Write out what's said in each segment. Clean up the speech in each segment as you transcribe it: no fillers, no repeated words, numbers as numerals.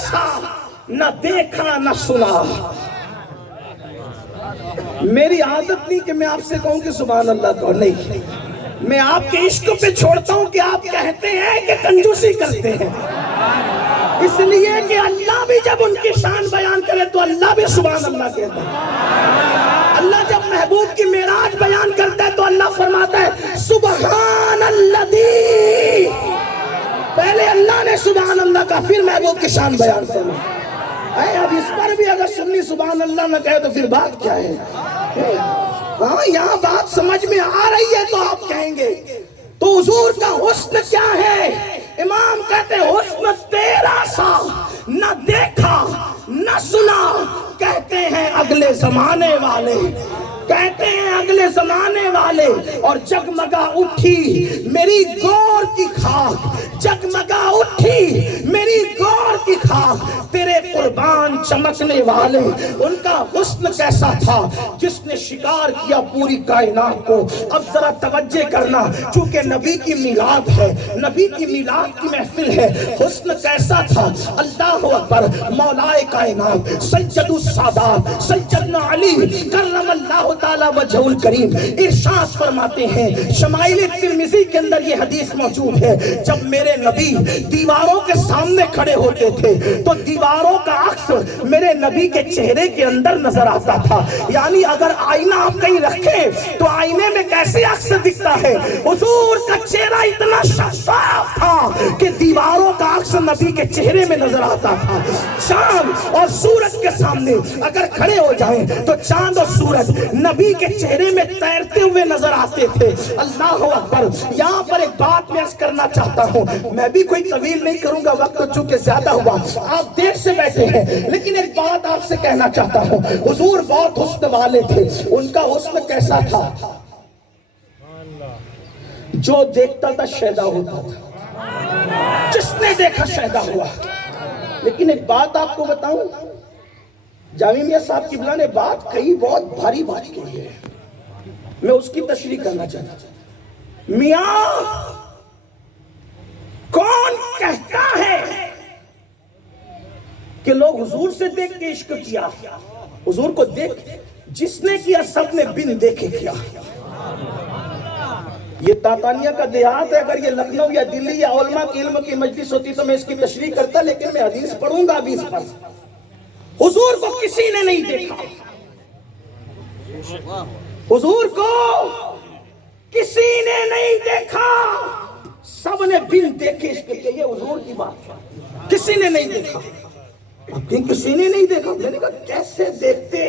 سا نہ دیکھا نہ سنا. میری عادت نہیں کہ میں آپ سے کہوں کہ سبحان اللہ کہو، نہیں، میں آپ کے عشق پہ چھوڑتا ہوں کہ آپ کہتے ہیں کہ کنجوسی کرتے ہیں. اس لیے کہ اللہ بھی جب ان کی شان بیان کرے تو اللہ بھی سبحان اللہ کہتا ہے. اللہ جب محبوب کی معراج بیان کرتا ہے تو اللہ فرماتا ہے سبحان الذی. پہلے اللہ نے سبحان اللہ کا، پھر محبوب کی شان بیان فرمائی. اب اس پر بھی اگر سنی سبحان اللہ نہ کہے تو پھر بات کیا ہے؟ ہاں یہاں بات سمجھ میں آ رہی ہے تو آپ کہیں گے تو حضور کا حسن کیا ہے؟ امام کہتے ہیں حسن تیرا سا نہ دیکھا نہ سنا. کہتے ہیں اگلے زمانے والے، کہتے ہیں اگلے زمانے والے. اور جگمگا اٹھی میری گور کی خاک، جگمگا اٹھی میری گور کی خاک. تیرے قربان چمکنے والے، ان کا حسن کیسا تھا جس نے شکار کیا پوری کائنات کو. اب ذرا توجہ کرنا، چونکہ نبی کی میلاد ہے، نبی کی میلاد کی محفل ہے. حسن کیسا تھا؟ اللہ اکبر. مولا کائنات سید السادات سیدنا علی کرم اللہ تعالی وجہ الکریم ارشاد فرماتے ہیں، شمائل ترمذی کے اندر یہ حدیث موجود ہے، جب میرے نبی دیواروں کے سامنے کھڑے ہوتے تھے تو دیواروں کا عکس میرے نبی کے چہرے کے اندر نظر آتا تھا. یعنی اگر آئینہ آپ کہیں رکھیں تو آئینے میں کیسے عکس دکھتا ہے؟ حضور کا چہرہ اتنا شفاف تھا کہ دیواروں کا عکس نبی کے چہرے میں نظر آتا تھا. چاند اور سورج کے سامنے اگر کھڑے ہو جائیں تو چاند اور سورج نبی کے چہرے میں تیرتے ہوئے نظر آتے تھے. اللہ اکبر. یہاں پر ایک بات میں عرض کرنا چاہتا ہوں، میں بھی کوئی طویل نہیں کروں گا، وقت چونکہ زیادہ ہوا، آپ دیر سے بیٹھے ہیں، لیکن ایک بات آپ سے کہنا چاہتا ہوں. حضور بہت حسن والے تھے. ان کا حسن کیسا تھا؟ جو دیکھتا تھا شیدا ہوتا تھا، جس نے دیکھا شیدا ہوا. لیکن ایک بات آپ کو بتاؤں، جامی میاں صاحب قبلہ نے بات کہی، بہت بھاری بات کی ہے، میں اس کی تشریح کرنا چاہتا ہوں. میاں کون کہتا ہے کہ لوگ حضور سے دیکھ کے عشق کیا؟ حضور کو دیکھ جس نے کیا سب نے بن دیکھے کیا. یہ تاتانیہ کا دیہات ہے. اگر یہ لکھنؤ یا دلی یا علماء کی علم کی مجلس ہوتی تو میں اس کی تشریح کرتا، لیکن میں حدیث پڑھوں گا ابھی اس پر. حضور کو کسی نے نہیں دیکھا، حضور کو کسی نے نہیں دیکھا، سب نے بن دیکھے عشق کیا. یہ حضور کی بات ہے، کسی نے نہیں دیکھا. کسی نے نہیں دیکھا. میں نے کہا کیسے دیکھتے؟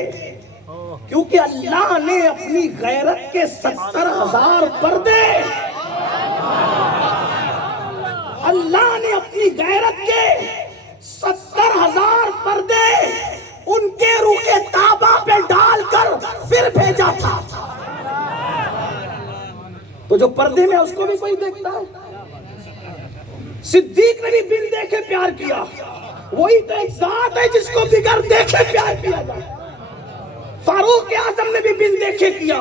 کیونکہ اللہ نے اپنی غیرت کے 70,000 پردے، اللہ نے اپنی غیرت کے 70,000 پردے ان کے روح تابہ پہ ڈال کر پھر بھیجا تھا. تو جو پردے میں اس کو بھی کوئی دیکھتا ہے. صدیق نے بھی بن دیکھے پیار کیا. وہی تو ایک ذات ہے جس کو بغیر دیکھے پیار کیا جائے. فاروق اعظم نے بھی بن دیکھے کیا،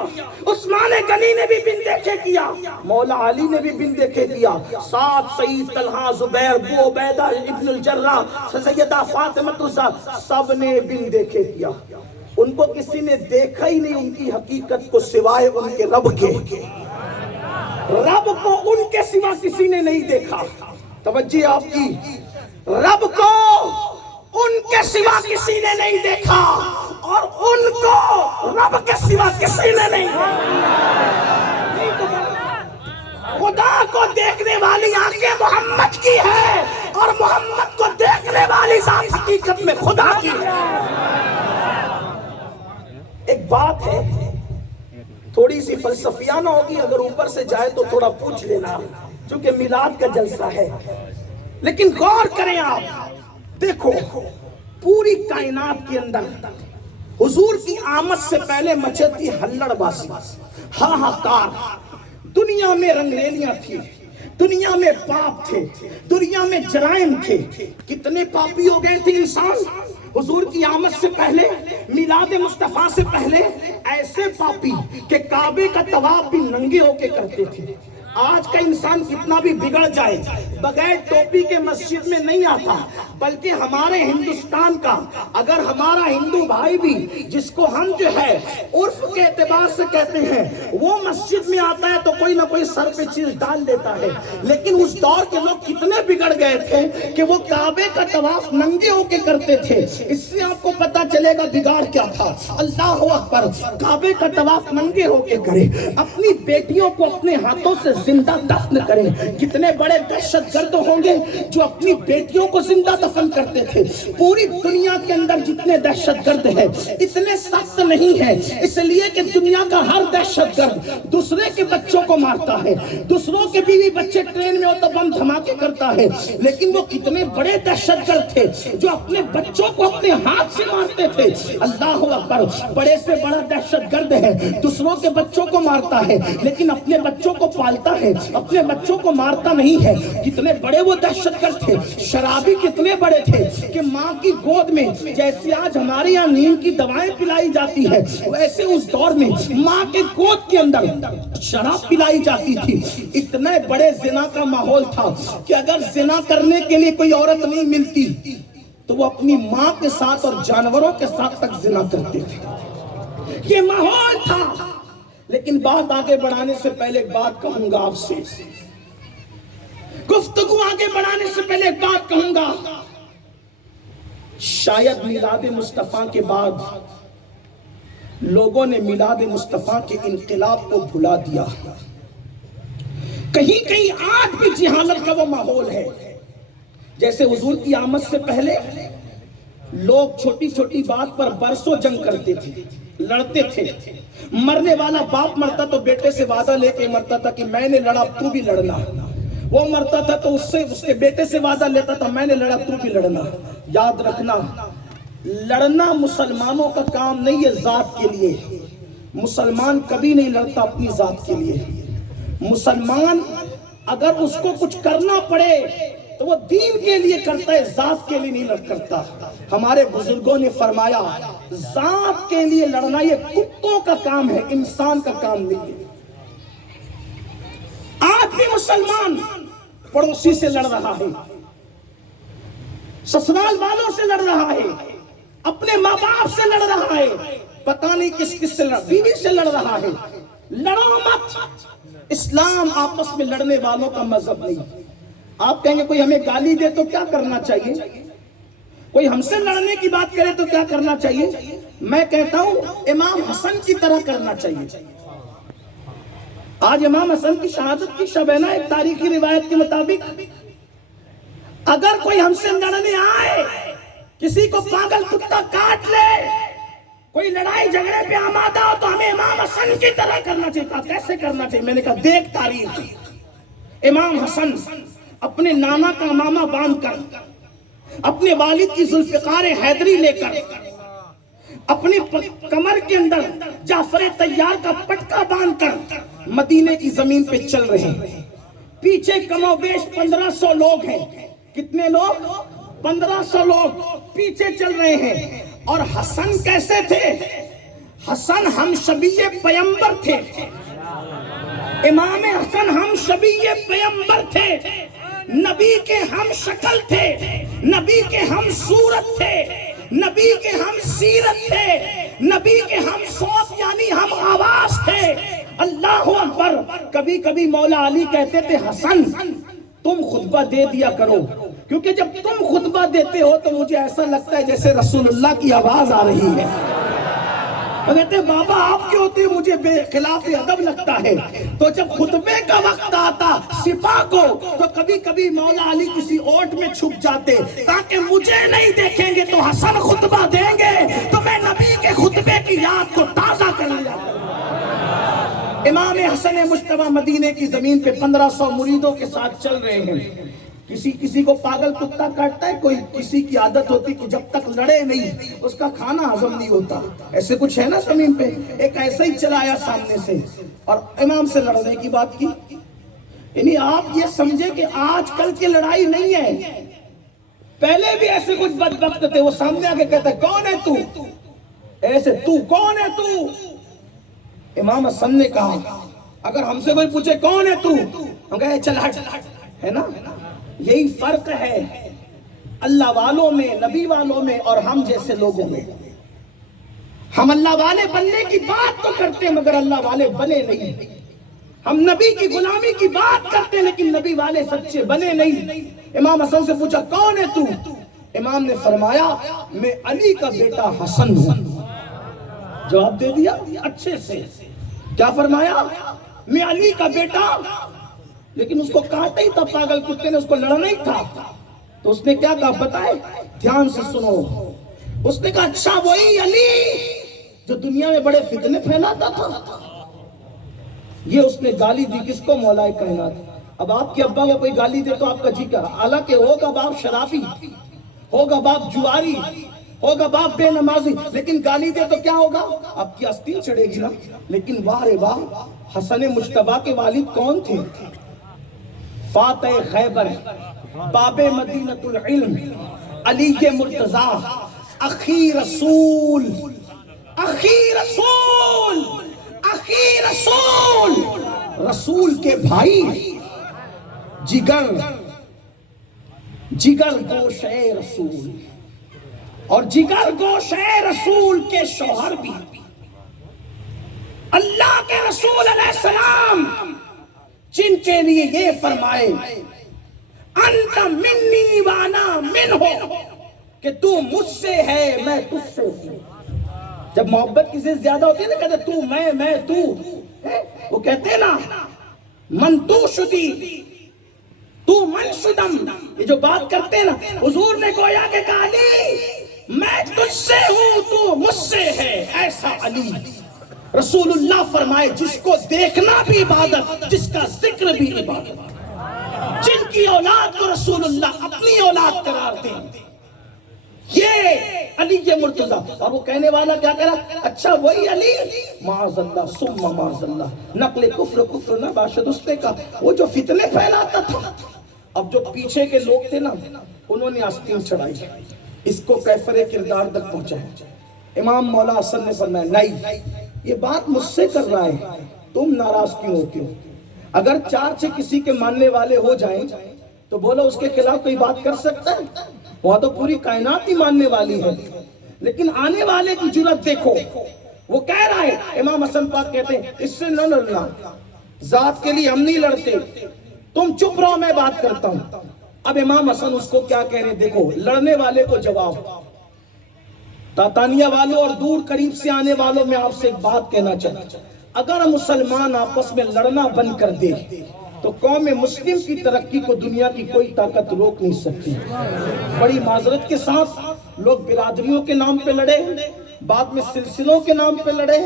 عثمان غنی نے بھی بن دیکھے کیا، مولا علی نے بھی بن دیکھے کیا، سعد، سعید، طلحہ، زبیر، ابو عبیدہ ابن الجراح، سیدہ فاطمہ الزہرا، سب نے بن دیکھے کیا. ان کو کسی نے دیکھا ہی نہیں ان کی حقیقت کو سوائے ان کے رب کے. رب کو ان کے سوا کسی نے نہیں دیکھا. توجہ آپ کی. رب کو ان کے سوا کسی نے نہیں دیکھا اور ان کو رب کے سوا کسی نے نہیں. خدا کو دیکھنے والی آنکھیں محمد کی ہے اور محمد کو دیکھنے والی ذات حقیقت میں خدا کی ہے. ایک بات ہے تھوڑی سی فلسفیانہ ہوگی، اگر اوپر سے جائے تو تھوڑا پوچھ لینا، چونکہ میلاد کا جلسہ ہے. لیکن غور کریں آپ، دیکھو پوری کائنات کے اندر حضور کی آمد سے پہلے مچی تھی ہلڑ باسی، ہاہاکار. دنیا میں رنگریلیاں تھی، دنیا میں پاپ تھے، دنیا میں جرائم تھے. کتنے پاپی ہو گئے تھے انسان حضور کی آمد سے پہلے، میلاد مصطفیٰ سے پہلے. ایسے پاپی کہ کعبے کا طواف بھی ننگے ہو کے کرتے تھے. آج کا انسان کتنا بھی بگڑ جائے بغیر ٹوپی کے مسجد میں نہیں آتا، بلکہ ہمارے ہندوستان کا اگر ہمارا ہندو بھائی بھی جس کو ہم جو ہے عرف کے اعتبار سے کہتے ہیں وہ مسجد میں آتا ہے تو کوئی نہ کوئی سر پہ چیز ڈال دیتا ہے، لیکن اس دور کے لوگ کتنے بگڑ گئے تھے کہ وہ کعبے کا طواف ننگے ہو کے کرتے تھے۔ اس سے آپ کو پتا چلے گا بگاڑ کیا تھا۔ اللہ اکبر، کعبے کا طواف ننگے ہو کے کرے، اپنی بیٹیوں کو اپنے ہاتھوں سے زندہ دفن کریں۔ کتنے بڑے دہشت گرد ہوں گے جو اپنی بیٹیوں کو زندہ دفن کرتے تھے۔ پوری دنیا کے اندر جتنے دہشت گرد ہیں اتنے سخت نہیں ہیں، اس لیے کہ دنیا کا ہر دہشت گرد دوسرے کے بچوں کو مارتا ہے، دوسروں کے بیوی بچے ٹرین میں ہو تو بم دھماکے کرتا ہے، لیکن وہ کتنے بڑے دہشت گرد تھے جو اپنے بچوں کو اپنے ہاتھ سے مارتے تھے۔ اللہ اکبر، بڑے سے بڑا دہشت گرد ہے، دوسروں کے بچوں کو مارتا ہے لیکن اپنے بچوں کو پالتا ہے، اپنے بچوں کو مارتا نہیں ہے۔ کتنے بڑے وہ دہشت گرد تھے۔ شرابی کتنے بڑے تھے کہ ماں کی گود میں جیسے آج ہمارے یہاں نیند کی دوائیں پلائی جاتی ہے، ویسے اس دور میں ماں کے گود کے اندر شراب پلائی جاتی تھی۔ اتنے بڑے زنا کا ماحول تھا کہ اگر زنا کرنے کے لیے کوئی عورت نہیں ملتی تو وہ اپنی ماں کے ساتھ اور جانوروں کے ساتھ تک زنا کرتے تھے۔ یہ ماحول تھا۔ لیکن بات آگے بڑھانے سے پہلے ایک بات کہوں گا آپ سے، گفتگو آگے بڑھانے سے پہلے ایک بات کہوں گا، شاید میلاد مصطفیٰ کے بعد لوگوں نے میلاد مصطفیٰ کے انقلاب کو بھلا دیا۔ کہیں کہیں آج بھی جہالت کا وہ ماحول ہے۔ جیسے حضور کی آمد سے پہلے لوگ چھوٹی چھوٹی بات پر برسوں جنگ کرتے تھے، لڑتے تھے۔ مرنے والا باپ مرتا تو بیٹے سے وعدہ لے کے مرتا تھا کہ میں نے لڑا تو بھی لڑنا، وہ مرتا تھا تو اس کے بیٹے سے وعدہ لیتا تھا میں نے لڑا تو بھی لڑنا۔ یاد رکھنا، لڑنا مسلمانوں کا کام نہیں ہے ذات کے لیے، مسلمان کبھی نہیں لڑتا اپنی ذات کے لیے۔ مسلمان اگر اس کو کچھ کرنا پڑے تو وہ دین کے لیے کرتا ہے، ذات کے لیے نہیں کرتا۔ ہمارے بزرگوں نے فرمایا ذات کے لیے لڑنا یہ کتوں کا کام ہے، انسان کا کام نہیں ہے۔ آج بھی مسلمان پڑوسی سے لڑ رہا ہے، سسرال والوں سے لڑ رہا ہے، اپنے ماں باپ سے لڑ رہا ہے، پتہ نہیں کس سے لڑ، بیوی سے لڑ رہا ہے۔ لڑو مت۔ اسلام آپس میں لڑنے والوں کا مذہب نہیں۔ آپ کہیں گے کوئی ہمیں گالی دے تو کیا کرنا چاہیے، کوئی ہم سے لڑنے کی بات کرے تو کیا کرنا چاہیے؟ میں کہتا ہوں امام حسن کی طرح کرنا چاہیے۔ آج امام حسن کی شہادت کی شب ہے نا، ایک تاریخی روایت کے مطابق اگر کوئی ہم سے لڑنے آئے، کسی کو پاگل کتا کاٹ لے، کوئی لڑائی جھگڑے پہ آمادہ ہو تو ہمیں امام حسن کی طرح کرنا چاہیے۔ کہا کیسے کرنا چاہیے؟ میں نے کہا دیکھ تاریخ، امام حسن اپنے نانا کا امامہ باندھ کر، اپنے والد کی ذوالفقار حیدری لے کر، اپنی کمر کے اندر جعفر طیار کا پٹکا باندھ کر مدینے کی زمین پہ چل رہے ہیں۔ پیچھے کم و بیش 1500 لوگ ہیں۔ کتنے لوگ؟ 1500 لوگ پیچھے چل رہے ہیں۔ اور حسن کیسے تھے؟ حسن ہم شبیہ پیمبر تھے۔ امام حسن ہم شبیہ پیمبر تھے، نبی کے ہم شکل تھے، نبی کے ہم صورت تھے، نبی کے ہم سیرت تھے، نبی کے ہم صوت یعنی ہم آواز تھے۔ اللہ اکبر۔ کبھی کبھی مولا علی کہتے تھے حسن تم خطبہ دے دیا کرو، کیونکہ جب تم خطبہ دیتے ہو تو مجھے ایسا لگتا ہے جیسے رسول اللہ کی آواز آ رہی ہے۔ کہتے بابا آپ کے ہوتے مجھے بے خلاف ادب لگتا ہے۔ تو جب خطبے کا وقت آتا سپاہ کو تو کبھی کبھی مولا علی کسی اوٹ میں چھپ جاتے تاکہ مجھے نہیں دیکھیں گے تو حسن خطبہ دیں گے تو میں نبی کے خطبے کی یاد کو تازہ کر لیا۔ امام حسن مجتبی مدینے کی زمین پہ 1500 مریدوں کے ساتھ چل رہے ہیں۔ کسی کو پاگل کتا کاٹتا ہے، کوئی کسی کی عادت ہوتی کہ جب تک لڑے نہیں اس کا کھانا ہضم نہیں ہوتا۔ ایسے کچھ ہے نا زمین پہ، ایک ایسا ہی چلا آیا سامنے سے اور امام سے لڑنے کی بات کی۔ یعنی آپ یہ سمجھے کہ آج کل کی لڑائی نہیں ہے، پہلے بھی ایسے کچھ بدبخت تھے، وہ سامنے آگے کہتا ہے کون ہے تو، ایسے تو کون ہے تو؟ امام حسن نے کہا اگر ہم سے کوئی پوچھے کون ہے تو، ہم کہے چل ہٹ، ہے نا؟ یہی فرق ہے اللہ والوں میں، نبی والوں میں اور ہم جیسے لوگوں میں۔ ہم اللہ والے بننے کی بات تو کرتے ہیں مگر اللہ والے بنے نہیں۔ ہم نبی کی غلامی کی بات کرتے ہیں لیکن نبی والے سچے بنے نہیں۔ امام حسن سے پوچھا کون ہے تو؟ امام نے فرمایا میں علی کا بیٹا حسن ہوں۔ جواب دے دیا اچھے سے۔ کیا فرمایا؟ میں علی کا بیٹا، لیکن اس کو کاٹا ہی تھا پاگل کتے نے، اس کو لڑنا ہی تھا۔ تو اس نے کیا کہا بتائے؟ دھیان سے سنو۔ اس نے کہا اچھا وہی علی جو دنیا میں بڑے فتنے پھیلاتا تھا۔ یہ اس نے گالی دی کس کو؟ مولا کائنات۔ اب آپ کے ابا کو کوئی گالی دے تو آپ کا جی کیا؟ حالانکہ ہوگا باپ شرابی، ہوگا باپ جواری، ہوگا باپ بے نمازی، لیکن گالی دے تو کیا ہوگا؟ آپ کی آستین چڑھے گی نا۔ لیکن واہ رے واہ، حسن مجتبیٰ کے والد کون تھے؟ فاتح خیبر، باب مدینۃ العلم، علی کے مرتضیٰ، اخی رسول، اخی رسول، اخی رسول، رسول کے بھائی، جگر، جگر گوش اے رسول، اور جگر گوش اے رسول کے شوہر بھی اللہ کے رسول علیہ السلام، جن کے لیے یہ فرمائے انت منی وانا منہ، کہ تو مجھ سے ہے میں تجھ سے ہوں۔ جب محبت کسی سے زیادہ ہوتی ہے نا، کہتے تو میں تو، وہ کہتے ہیں نا من تو شدی تو من شدم، یہ جو بات کرتے ہیں نا، حضور نے گویا کہ کہا علی میں تجھ سے ہوں تو مجھ سے ہے، ایسا علی۔ رسول اللہ فرمائے جس کو دیکھنا بھی عبادت، جس کا ذکر بھی عبادت، جن کی اولاد کو رسول اللہ اپنی اولاد قرار دیں، یہ علی کے مرتضیٰ۔ اور وہ کہنے والا کیا کہہ رہا؟ اچھا وہی علی، معاذ اللہ ثم معاذ اللہ، نقل کفر کفر نہ باشد، اس نے کہا وہ جو فتنے پھیلاتا تھا۔ اب جو پیچھے کے لوگ تھے نا، انہوں نے آستین چڑھائی، اس کو کیفر کردار تک پہنچایا۔ امام مولا حسن نے فرمایا نہیں، یہ بات مجھ سے کر رہا ہے، تم ناراض کیوں ہوتے ہو؟ اگر چار سے کسی کے ماننے والے ہو جائیں تو بولو اس کے خلاف کوئی بات کر سکتا ہے؟ وہاں تو پوری کائنات ہی ماننے والی ہے، لیکن آنے والے کی جرات دیکھو۔ وہ کہہ رہا ہے، امام حسن پاک کہتے ہیں اس سے نہ لڑنا، ذات کے لیے ہم نہیں لڑتے، تم چپ رہو میں بات کرتا ہوں۔ اب امام حسن اس کو کیا کہہ رہے دیکھو، لڑنے والے کو جواب۔ تاتانیہ والوں اور دور قریب سے آنے والوں میں آپ سے ایک بات کہنا چاہتا ہوں، اگر مسلمان آپس میں لڑنا بند کر دے تو قوم مسلم کی ترقی کو دنیا کی کوئی طاقت روک نہیں سکتی۔ بڑی معذرت کے ساتھ لوگ برادریوں کے نام پہ لڑے، بعد میں سلسلوں کے نام پہ لڑے،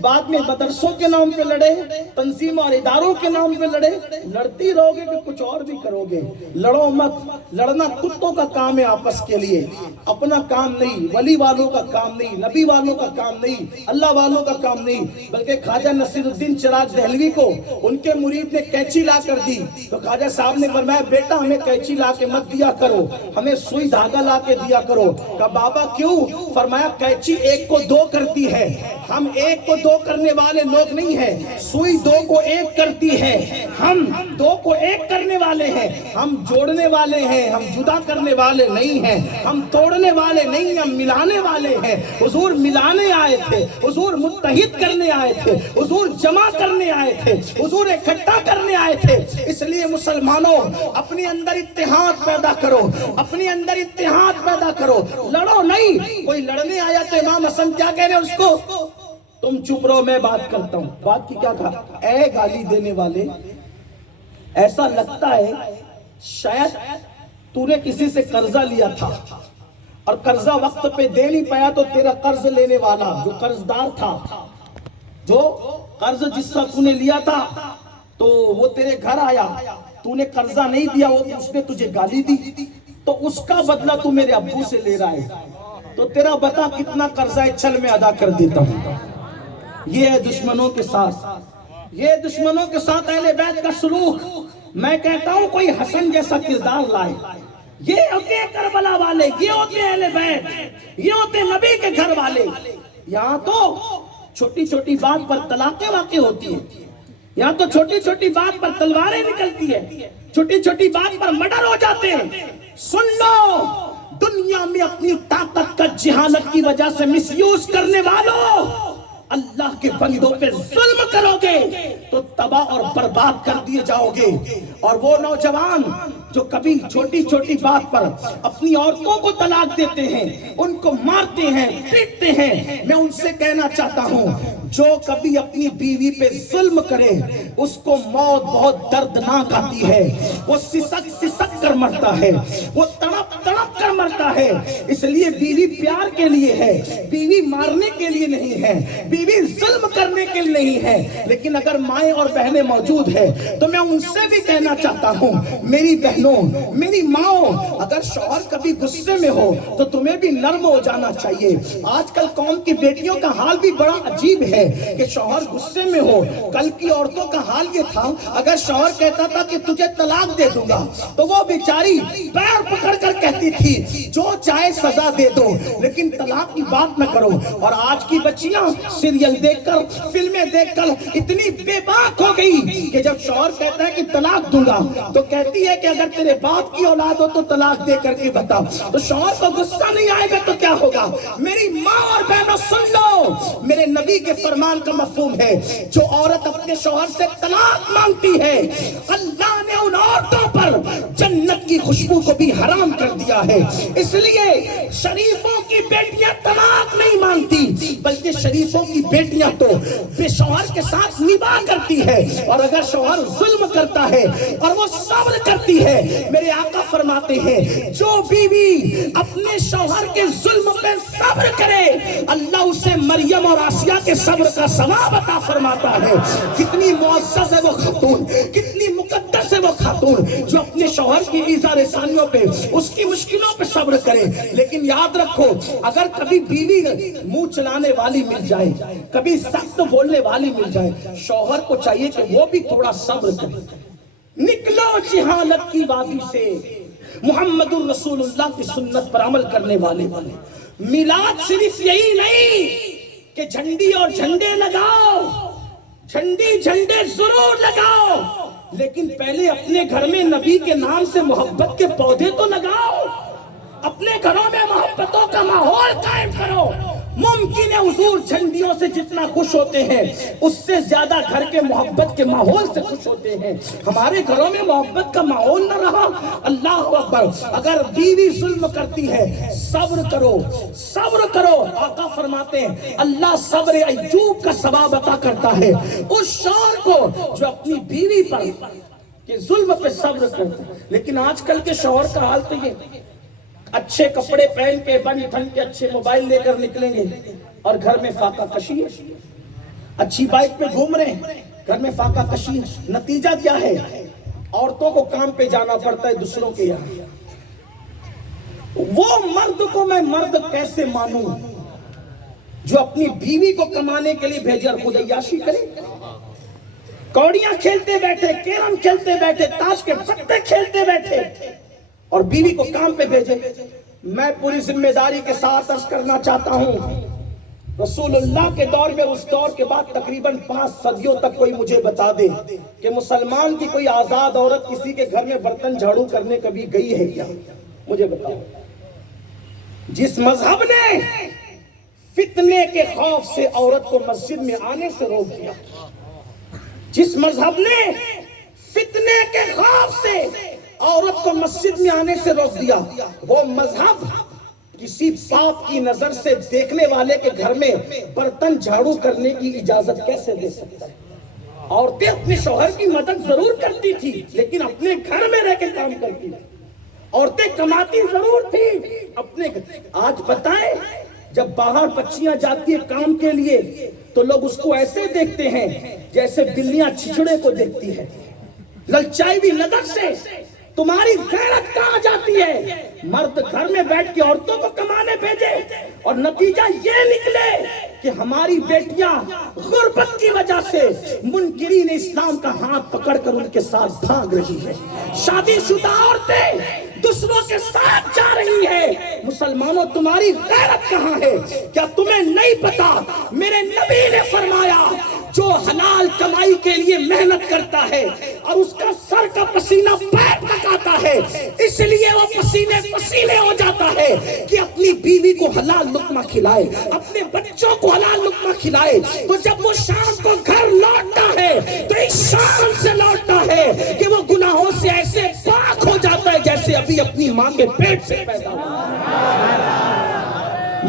بعد میں مدرسوں کے نام پہ لڑے، تنظیم اور اداروں کے نام پہ لڑے۔ لڑتی رہو گے کہ کچھ اور بھی کرو گے، لڑو مت۔ لڑنا کتوں کا کام ہے آپس کے لیے، اپنا کام نہیں، ولی والوں کا کام نہیں، نبی والوں کا کام نہیں، اللہ والوں کا کام نہیں۔ بلکہ خواجہ نصیر الدین چراغ دہلوی کو ان کے مرید نے کینچی لا کر دی تو خواجہ صاحب نے فرمایا بیٹا ہمیں کینچی لا کے مت دیا کرو، ہمیں سوئی دھاگا لا کے دیا کرو۔ کہا بابا کیوں؟ فرمایا کینچی ایک کو دو کرتی ہے، ہم ایک کو دو کرنے والے لوگ نہیں ہیں، سوئی دو کو ایک کرتی ہے، ہم دو کو ایک کرنے والے ہیں، ہم جوڑنے والے ہیں، ہم جدا کرنے والے نہیں ہیں، ہم توڑنے والے نہیں، ہم ملانے والے ہیں۔ حضور ملانے آئے تھے، حضور متحد کرنے آئے تھے، حضور جمع کرنے آئے تھے، حضور اکٹھا کرنے آئے تھے۔ اس لیے مسلمانوں اپنے اندر اتحاد پیدا کرو، اپنے اندر اتحاد پیدا کرو، لڑو نہیں۔ کوئی لڑنے آیا تو امام حسن کیا کہہ رہے ہیں اس کو؟ تم چپ رہو میں بات کرتا ہوں۔ بات کی کیا کہا؟ اے گالی دینے والے، ایسا لگتا ہے شاید تو نے کسی سے قرضہ لیا تھا اور قرضہ وقت پہ دے نہیں پایا تو تیرا قرض لینے والا جو قرض دار تھا، جو قرض جس سے تو نے لیا تھا تو وہ تیرے گھر آیا، تو نے قرضہ نہیں دیا، اس نے تجھے گالی دی، تو اس کا بدلہ تو میرے ابو سے لے رہا ہے، تو تیرا بتا کتنا قرضہ چل میں ادا کر دیتا ہوں۔ یہ ہے دشمنوں کے ساتھ، یہ دشمنوں کے ساتھ اہل بیت کا سلوک۔ میں کہتا ہوں کوئی حسن جیسا کردار لائے۔ یہ ہوتے ہیں کربلا والے، یہ ہوتے ہیں اہل بیت، یہ ہوتے ہیں نبی کے گھر والے۔ یہاں تو چھوٹی چھوٹی بات پر طلاقیں واقع ہوتی ہیں، یہاں تو چھوٹی چھوٹی بات پر تلواریں نکلتی ہے، چھوٹی چھوٹی بات پر مرڈر ہو جاتے ہیں۔ سن لو، دنیا میں اپنی طاقت کا جہالت کی وجہ سے مس یوز کرنے والوں، اللہ کے بندوں پہ ظلم کرو گے تو تباہ اور برباد کر دیے جاؤ گے۔ اور وہ نوجوان جو کبھی چھوٹی چھوٹی بات پر اپنی عورتوں کو طلاق دیتے ہیں، ان کو مارتے ہیں، پیٹتے ہیں، میں ان سے کہنا چاہتا ہوں جو کبھی اپنی بیوی پہ ظلم کرے اس کو موت بہت دردناک آتی ہے، وہ سسک سسک کر مرتا ہے، وہ تڑپ تڑپ کر مرتا ہے۔ اس لیے بیوی پیار کے لیے ہے، بیوی مارنے کے لیے نہیں ہے، بیوی ظلم کرنے کے لیے نہیں ہے۔ لیکن اگر مائیں اور بہنیں موجود ہیں تو میں ان سے بھی کہنا چاہتا ہوں، میری بہنوں، میری ماؤں، اگر شوہر کبھی غصے میں ہو تو تمہیں بھی نرم ہو جانا چاہیے۔ آج کل قوم کی بیٹیوں کا حال بھی بڑا عجیب ہے کہ شوہر غصے میں ہو۔ کل کی عورتوں کا حال یہ تھا، اگر شوہر کہتا تھا کہ تجھے طلاق دے دوں گا تو وہ بیچاری پیر پکڑ کر کہتی تھی جو چاہے سزا دے دو لیکن طلاق کی بات نہ کرو۔ اور آج کی بچیاں سیریل دیکھ کر، فلمیں دیکھ کر اتنی بے باک ہو گئی کہ جب شوہر کہتا ہے کہ طلاق دوں گا تو کہتی ہے کہ اگر تیرے باپ کی اولاد ہو تو طلاق دے کر کے بتا۔ تو شوہر کو غصہ نہیں آئے گا تو کیا ہوگا؟ میری ماں اور بہنوں سن لو، میرے نبی کے فرمان کا مفہوم ہے جو عورت اپنے شوہر سے طلاق مانگتی ہے اللہ نے ان عورتوں پر جنت کی خوشبو کو بھی حرام کر دیا ہے۔ اس لیے شریفوں کی بیٹیاں طلاق نہیں مانگتی بلکہ شریفوں کی بیٹیاں تو بے شوہر کے ساتھ نباہ کرتی ہے، اور اگر شوہر ظلم کرتا ہے اور وہ صبر کرتی ہے، میرے آقا فرماتے ہیں جو بیوی اپنے شوہر کے ظلم پہ صبر کرے اللہ اسے مریم اور آسیہ کے صبر کا ثواب عطا فرماتا ہے۔ کتنی معزز ہے وہ خاتون، کتنی مقدس ہے وہ خاتون جو اپنے شوہر کی ایذا رسانیوں پہ، اس کی مشکلوں پہ صبر کرے۔ لیکن یاد رکھو، اگر کبھی بیوی منہ چلانے والی مل جائے، کبھی سخت بولنے والی مل جائے، شوہر کو چاہیے کہ وہ بھی تھوڑا صبر کرے۔ نکلو جہالت کی وادی سے، محمد الرسول اللہ کی سنت پر عمل کرنے والے۔ میلاد صرف یہی نہیں کہ جھنڈی اور جھنڈے لگاؤ، جھنڈی جھنڈے ضرور لگاؤ، لیکن پہلے اپنے گھر میں نبی کے نام سے محبت کے پودے تو لگاؤ، اپنے گھروں میں محبتوں کا ماحول قائم کرو۔ ممکن ہے حضور جھنڈیوں سے جتنا خوش ہوتے ہیں اس سے زیادہ گھر کے محبت کے ماحول سے خوش ہوتے ہیں۔ ہمارے گھروں میں محبت کا ماحول نہ رہا، اللہ اکبر، اگر بیوی ظلم کرتی ہے صبر کرو، صبر کرو۔ آقا فرماتے ہیں اللہ صبر ایوب کا ثواب عطا کرتا ہے اس شوہر کو جو اپنی بیوی پر کہ ظلم پہ صبر کرتا ہے۔ لیکن آج کل کے شوہر کا حال تو یہ، اچھے کپڑے پہن کے بن ٹھن کے اچھے موبائل لے کر نکلیں گے اور گھر میں فاقہ کشی ہے، اچھی بائک پہ گھوم رہے ہیں، گھر میں فاقہ کشی ہے۔ نتیجہ کیا ہے؟ عورتوں کو کام پہ جانا پڑتا ہے دوسروں کے یہاں۔ وہ مرد کو میں مرد کیسے مانوں جو اپنی بیوی کو کمانے کے لیے بھیجے اور خود عیاشی کرے؟ کوڑیاں کھیلتے بیٹھے، کیرم کھیلتے بیٹھے، تاش کے پتے کھیلتے بیٹھے اور بیوی کو کام پہ بھیجے۔ میں پوری ذمہ داری کے ساتھ عرض کرنا چاہتا ہوں، رسول اللہ کے دور میں، اس دور کے بعد تقریباً 5 صدیوں تک کوئی مجھے بتا دے کہ مسلمان کی کوئی آزاد عورت کسی کے گھر میں برتن جھاڑو کرنے کبھی گئی ہے کیا؟ مجھے بتاؤ۔ جس مذہب نے فتنے کے خوف سے عورت کو مسجد میں آنے سے روک دیا، جس مذہب نے فتنے کے خوف سے عورت کو مسجد میں آنے سے روک دیا، وہ مذہب کسی باپ کی نظر سے دیکھنے والے کے گھر میں برتن جھاڑو کرنے کی اجازت کیسے دے سکتا ہے؟ عورتیں اپنے شوہر کی مدد ضرور کرتی تھی لیکن اپنے گھر میں رہ کے کام کرتی تھی۔ عورتیں کماتی ضرور تھی اپنے گھر۔ آج بتائیں، جب باہر بچیاں جاتی ہیں کام کے لیے تو لوگ اس کو ایسے دیکھتے ہیں جیسے بلیاں چھچڑے کو دیکھتی ہے، للچائی بھی نظر سے۔ تمہاری غیرت کہاں جاتی ہے؟ مرد گھر میں بیٹھ کے عورتوں کو کمانے بھیجے اور نتیجہ یہ نکلے کہ ہماری بیٹیاں غربت کی وجہ سے منکرین اسلام کا ہاتھ پکڑ کر ان کے ساتھ بھاگ رہی ہے۔ شادی شدہ عورتیں دوسروں کے ساتھ جا رہی ہے۔ مسلمانوں، تمہاری غیرت کہاں ہے؟ کیا تمہیں نہیں پتا میرے نبی نے فرمایا جو حلال کمائی کے لیے محنت کرتا ہے اور اس کا سر کا پسینہ پیر تک آتا ہے، اس لیے وہ پسینے پسینے ہو جاتا ہے کہ اپنی بیوی کو حلال لقمہ کھلائے، اپنے بچوں کو حلال لقمہ کھلائے۔ تو جب وہ شام کو گھر لوٹتا ہے تو اس شان سے لوٹتا ہے کہ وہ گناہوں سے ایسے پاک ہو جاتا ہے جیسے ابھی اپنی ماں کے پیٹ سے پیدا ہوا۔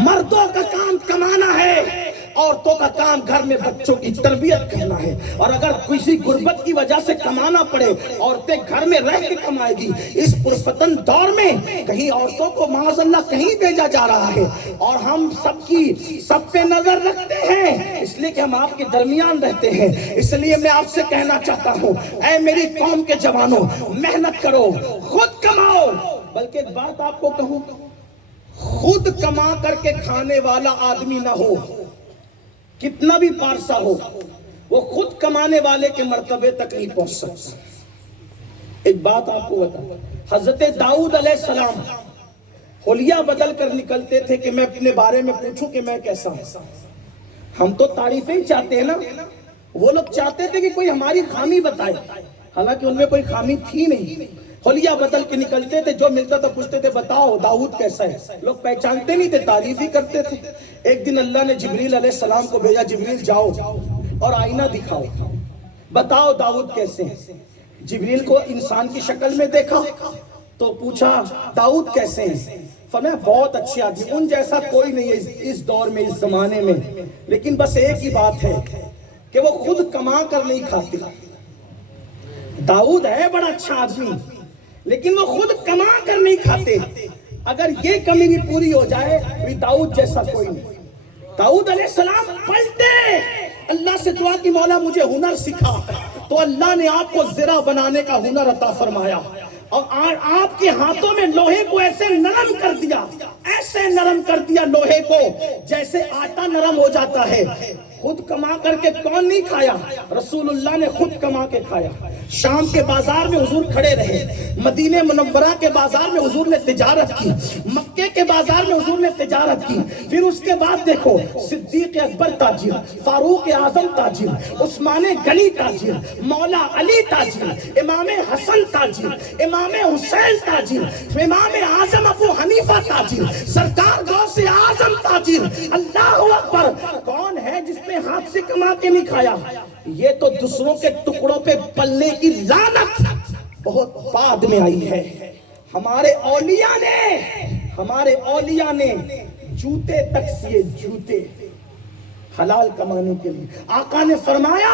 مردوں کا کام کمانا ہے، عورتوں کا کام گھر میں بچوں کی تربیت کرنا ہے۔ اور اگر کسی غربت کی وجہ سے کمانا پڑے، عورتیں گھر میں رہ کے کمائے گی۔ اس پرفتن دور میں کہیں عورتوں کو معاذ اللہ کہیں بھیجا جا رہا ہے، اور ہم سب پہ نظر رکھتے ہیں، اس لیے کہ ہم آپ کے درمیان رہتے ہیں۔ اس لیے میں آپ سے کہنا چاہتا ہوں، اے میری قوم کے جوانوں، محنت کرو، خود کماؤ۔ بلکہ ایک بات آپ کو کہوں، خود کما کر کے کھانے والا آدمی نہ ہو، کتنا بھی پارسا ہو، وہ خود کمانے والے کے مرتبے تک نہیں پہنچ سکتا۔ ایک بات آپ کو بتا، حضرت داؤد علیہ السلام حلیہ بدل کر نکلتے تھے کہ میں اپنے بارے میں پوچھوں کہ میں کیسا ہوں۔ ہم تو تعریفیں ہی چاہتے ہیں نا، وہ لوگ چاہتے تھے کہ کوئی ہماری خامی بتائے، حالانکہ ان میں کوئی خامی تھی نہیں۔ حلیہ بدل کے نکلتے تھے، جو ملتا تھا پوچھتے تھے بتاؤ داؤد کیسا ہے۔ لوگ پہچانتے نہیں تھے، تعریف ہی کرتے تھے۔ ایک دن اللہ نے جبریل علیہ السلام کو بھیجا، جبریل جاؤ اور آئینہ دکھاؤ، بتاؤ داؤد کیسے ہیں۔ جبریل کو انسان کی شکل میں دیکھا تو پوچھا داؤد کیسے ہیں، فرمایا بہت اچھے آدمی، ان جیسا کوئی نہیں ہے اس دور میں، اس زمانے میں، لیکن بس ایک ہی بات ہے کہ وہ خود کما کر نہیں کھاتے۔ داؤد ہے بڑا اچھا آدمی، لیکن وہ خود کما کر نہیں کھاتے۔ اگر یہ کمی بھی پوری ہو جائے تو داؤد جیسا کوئی نہیں۔ داؤد علیہ السلام پلٹے، اللہ سے دعا کی مولا مجھے ہنر سکھا، تو اللہ نے آپ کو زرہ بنانے کا ہنر عطا فرمایا، اور آپ کے ہاتھوں میں لوہے کو ایسے نرم کر دیا، ایسے نرم کر دیا لوہے کو جیسے آٹا نرم ہو جاتا ہے۔ خود کما کر کے کون نہیں کھایا؟ رسول اللہ نے خود کما کے کھایا۔ شام کے بازار میں حضور کھڑے رہے، مدینہ منورہ کے بازار میں حضور نے تجارت کی، مکے کے بازار میں حضور نے تجارت کی۔ پھر اس کے بعد دیکھو، صدیق اکبر تاجر، فاروق اعظم تاجر، عثمان غنی تاجر، مولا علی تاجر، امام حسن تاجر، امام حسین تاجر، امام اعظم ابو حنیفہ تاجر، سرکار غوث اعظم تاجر۔ اللہ اکبر! کون ہے جس نے ہاتھ سے کما کے نہیں کھایا؟ یہ تو دوسروں کے ٹکڑوں پہ پلنے کی لعنت بہت بعد میں آئی ہے۔ ہمارے اولیاء نے جوتے تک سیے، جوتے حلال کمانے کے لیے۔ آقا نے فرمایا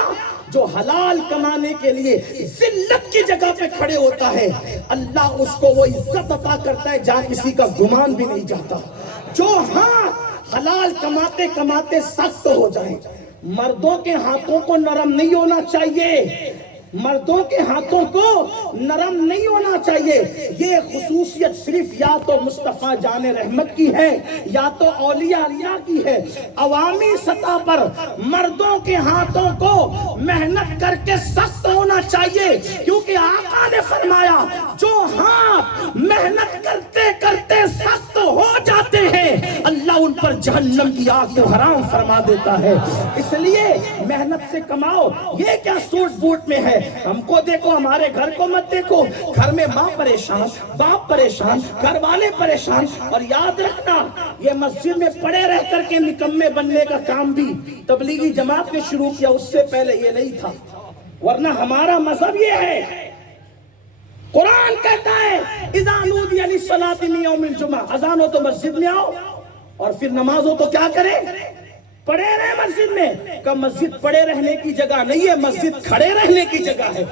جو حلال کمانے کے لیے ذلت کی جگہ پہ کھڑے ہوتا ہے، اللہ اس کو وہ عزت عطا کرتا ہے جہاں کسی کا گمان بھی نہیں جاتا۔ جو حلال کماتے کماتے سخت ہو جائیں۔ مردوں کے ہاتھوں کو نرم نہیں ہونا چاہیے، مردوں کے ہاتھوں کو نرم نہیں ہونا چاہیے۔ یہ خصوصیت صرف یا تو مصطفیٰ جان رحمت کی ہے یا تو اولیاء اللہ کی ہے۔ عوامی سطح پر مردوں کے ہاتھوں کو محنت کر کے سخت ہونا چاہیے، کیونکہ آقا نے فرمایا جو ہاتھ محنت کرتے کرتے سخت ہو جاتے ہیں اللہ ان پر جہنم کی آگ کو حرام فرما دیتا ہے۔ اس لیے محنت سے کماؤ۔ یہ کیا سوٹ بوٹ میں ہے؟ ہم کو دیکھو، ہمارے گھر کو مت دیکھو۔ گھر میں ماں پریشان، باپ پریشان، گھر والے پریشان۔ اور یاد رکھنا، یہ مسجد میں پڑے رہ کر کے نکمے بننے کا کام بھی تبلیغی جماعت نے شروع کیا، اس سے پہلے یہ نہیں تھا۔ ورنہ ہمارا مذہب یہ ہے، قرآن کہتا ہے اذا نودی للصلاۃ من یوم الجمعہ، اذان ہو تو مسجد میں آؤ، اور پھر نماز ہو تو کیا کرے؟ پڑے رہے مسجد میں۔ کہ مسجد پڑے رہنے کی جگہ نہیں ہے، مسجد کھڑے رہنے کی جگہ ہے۔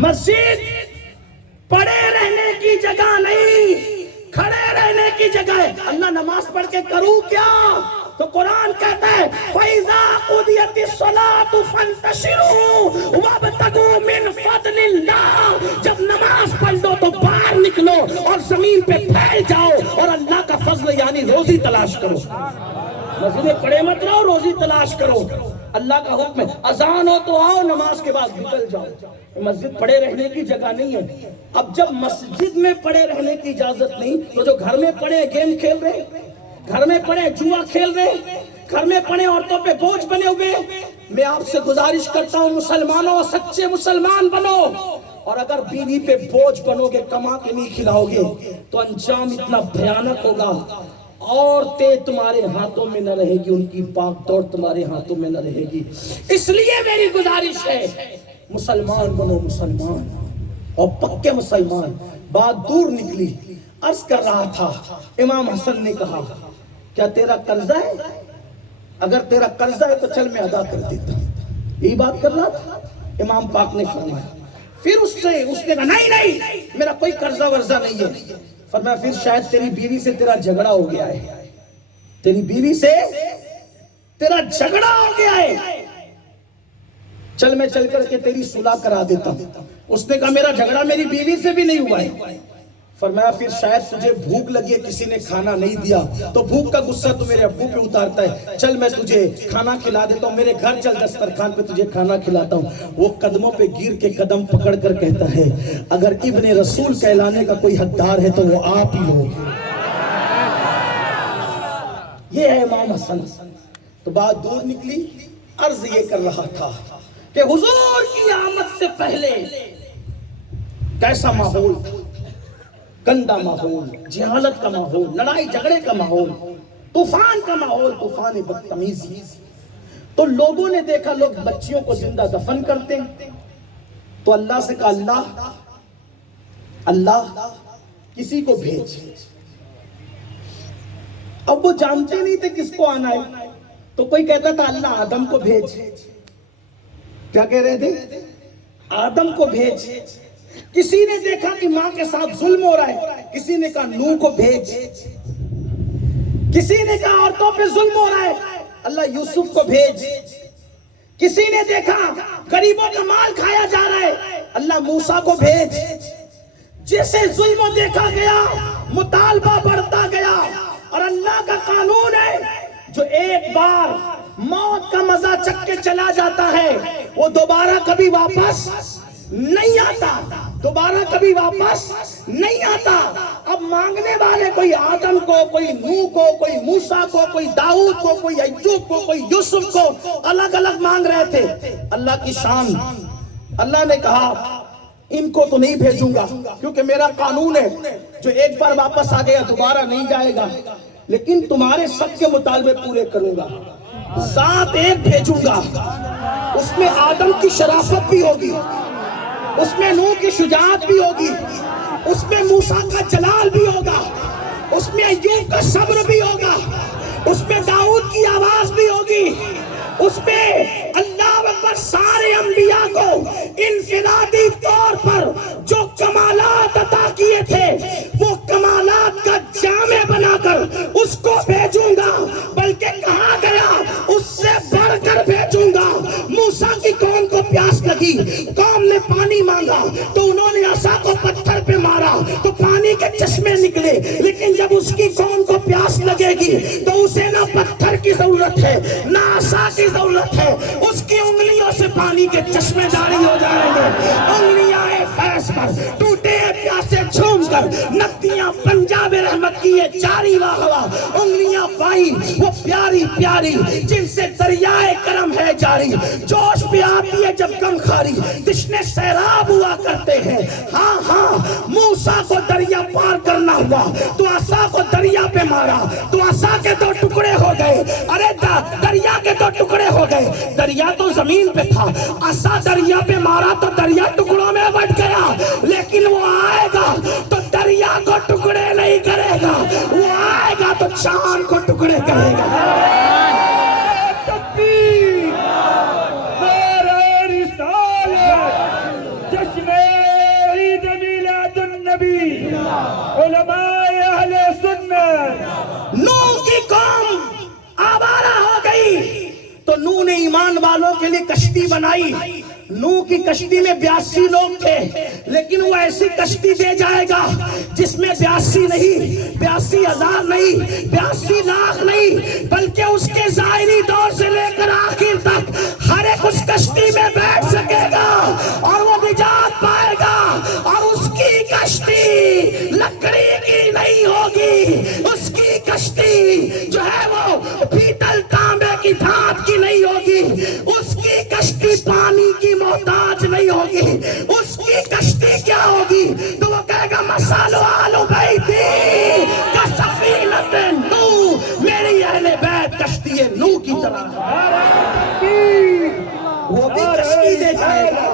مسجد پڑے رہنے کی جگہ نہیں، کھڑے رہنے کی جگہ ہے۔ اللہ نماز پڑھ کے کروں کیا؟ تو قرآن کہتا ہے فَإِذَا قُضِيَتِ الصَّلَاةُ فَانْتَشِرُوا وَابْتَغُوا مِنْ فَضْلِ اللَّهِ۔ جب نماز پڑھ لو تو باہر نکلو اور زمین پہ پھیل جاؤ اور اللہ کا فضل یعنی روزی تلاش کرو۔ مسجد میں پڑے مت رہو، روزی تلاش کرو۔ اللہ کا حکم ہے اذان ہو تو آؤ، نماز کے بعد نکل جاؤ۔ مسجد پڑے رہنے کی جگہ نہیں ہے۔ اب جب مسجد میں پڑے رہنے کی اجازت نہیں تو جو گھر میں پڑے گیم کھیل رہے، گھر میں پڑے جوا کھیل رہے، گھر میں پڑے عورتوں پہ بوجھ بنے ہوئے. میں آپ سے گزارش کرتا ہوں مسلمانوں، سچے مسلمان بنو، اور اگر بیوی پہ بوجھ بنو گے، کما کے نہیں کھلاؤ گے، تو انجام اتنا بھیانک ہوگا. عورتیں تمہارے ہاتھوں میں نہ رہے گی، ان کی پاک دور تمہارے ہاتھوں میں نہ رہے گی. اس لیے میری گزارش ہے مسلمان بنو، مسلمان اور پکے مسلمان. بات دور نکلی. عرض کر رہا تھا امام حسن نے کہا کیا تیرا قرضہ ہے؟ اگر تیرا قرضہ ہے تو چل میں ادا کر دیتا ہوں. یہی بات کر رہا تھا. امام پاک نے فرمایا. پھر اس نے کہا نہیں میرا کوئی قرضہ ورزہ نہیں ہے. فرمایا پھر شاید تیری بیوی سے تیرا جھگڑا ہو گیا ہے، تیری بیوی سے تیرا جھگڑا ہو گیا ہے، چل میں چل کر کے تیری صلح کرا دیتا ہوں. اس نے کہا میرا جھگڑا میری بیوی سے بھی نہیں ہوا ہے. فرمایا پھر شاید تجھے بھوک لگی ہے، کسی نے کھانا نہیں دیا، تو بھوک کا غصہ تو میرے ابو پہ اتارتا ہے، چل میں تجھے کھانا کھلا دیتا ہوں، میرے گھر چل دسترخوان پہ تجھے کھانا کھلاتا ہوں. وہ قدموں پہ گر کے قدم پکڑ کر کہتا ہے اگر ابن رسول کہلانے کا کوئی حقدار ہے تو وہ آپ ہی ہو. یہ ہے امام حسن. تو بات دور نکلی. عرض یہ کر رہا تھا کہ حضور کی آمد سے پہلے کیسا ماحول تھا؟ گندا ماحول، جہالت کا ماحول، لڑائی جھگڑے کا ماحول، طوفان کا ماحول، طوفان بدتمیزی. تو لوگوں نے دیکھا لوگ بچیوں کو زندہ دفن کرتے، تو اللہ سے کہا اللہ کسی کو بھیج. اب وہ جانتے نہیں تھے کس کو آنا ہے، تو کوئی کہتا تھا اللہ آدم کو بھیج. کیا کہہ رہے تھے؟ آدم کو بھیج. کسی نے دیکھا کہ ماں کے ساتھ ظلم ہو رہا ہے، کسی نے کہا نوح کو بھیج. کسی نے کہا عورتوں پہ ظلم ہو رہا ہے، اللہ یوسف کو بھیج. کسی نے دیکھا غریبوں کا مال کھایا جا رہا ہے، اللہ موسیٰ کو بھیج. جیسے ظلم دیکھا گیا مطالبہ بڑھتا گیا. اور اللہ کا قانون ہے جو ایک بار موت کا مزہ چکھ کے چلا جاتا ہے وہ دوبارہ کبھی واپس نہیں آتا، دوبارہ کبھی واپس نہیں آتا. اب مانگنے والے کوئی آدم کو، کوئی نوح کو، کوئی موسیٰ کو، کوئی داؤد کو، کوئی ایوب کو، کوئی یوسف کو الگ الگ مانگ رہے تھے. اللہ کی شان. اللہ نے کہا ان کو تو نہیں بھیجوں گا کیونکہ میرا قانون ہے جو ایک بار واپس آ گیا دوبارہ نہیں جائے گا، لیکن تمہارے سب کے مطالبے پورے کروں گا. ذات ایک بھیجوں گا، اس میں آدم کی شرافت بھی ہوگی، اس میں نوح کی شجاعت بھی ہوگی، اس میں موسیٰ کا جلال بھی ہوگا، اس میں ایوب کا صبر بھی ہوگا، اس میں داؤد کی آواز بھی ہوگی، اس میں اللہ اکبر سارے انبیاء کو انفرادی طور پر جو کمالات عطا کیے تھے وہ کمالات کا جامع بنا کر اس کو بھیجوں گا. بلکہ کہا گیا اس سے بڑھ کر بھیجوں گا. موسیٰ کی قوم کو پیاس لگی، قوم نے پانی مانگا تو انہوں نے عصا کو پتھر پہ مارا تو پانی کے چشمے نکلے. لیکن جب اس کی قوم کو پیاس لگے گی تو اسے نہ پتھر کی ضرورت ہے نہ عصا کی ضرورت ہے، اس کی انگلیوں سے پانی کے چشمے جاری ہو جائیں گے. انگلیاں فیض پر ٹوٹے پیاسے جھوم کر ندیاں پنجاب رحمت کی یہ جاری واہ واہ. انگلیاں پائی وہ پیاری پیاری جن سے دریائے کرم ہے جاری. جوش پہ آتی ہے جب غم خاری، تشنے سیراب ہوا کرتے ہیں. ہاں ہاں موسیٰ کو دریا پار کرنا ہوا تو عصا کو دریا پہ مارا تو عصا کے دو ٹکڑے ہو گئے. ارے دریا کے دو ٹکڑے ہو گئے، دریا تو زمین پہ تھا، عصا دریا پہ مارا تو دریا ٹکڑوں میں بٹ گیا. لیکن وہ آئے گا تو دریا کو ٹکڑے نہیں کرے گا، وہ آئے گا تو چاند کو ٹکڑے کرے گا. تکبیر، نعرہ رسالت، جشن عید میلاد النبی، علماء اہل سنت. نوح کی قوم آوارہ ہو گئی تو نوح نے ایمان والوں کے لیے کشتی بنائی. نوح کی کشتی میں 82 لوگ تھے، لیکن وہ ایسی کشتی دے جائے گا جس میں 82 نہیں، 82,000 نہیں، 82 لاکھ نہیں، بلکہ اس کے ظاہری دور سے لے کر آخر تک ہر ایک اس کشتی میں بیٹھ سکے گا اور وہ نجات پائے گا. اور اس کی کشتی لکڑی کی نہیں ہوگی، اس کی کشتی جو ہے وہ پیتل تانبے یسال آل بیتی کسفینۃ نوح، میری اہل بیت کشتی نوح کی طرح وہ بھی کشتی دے جائے گا،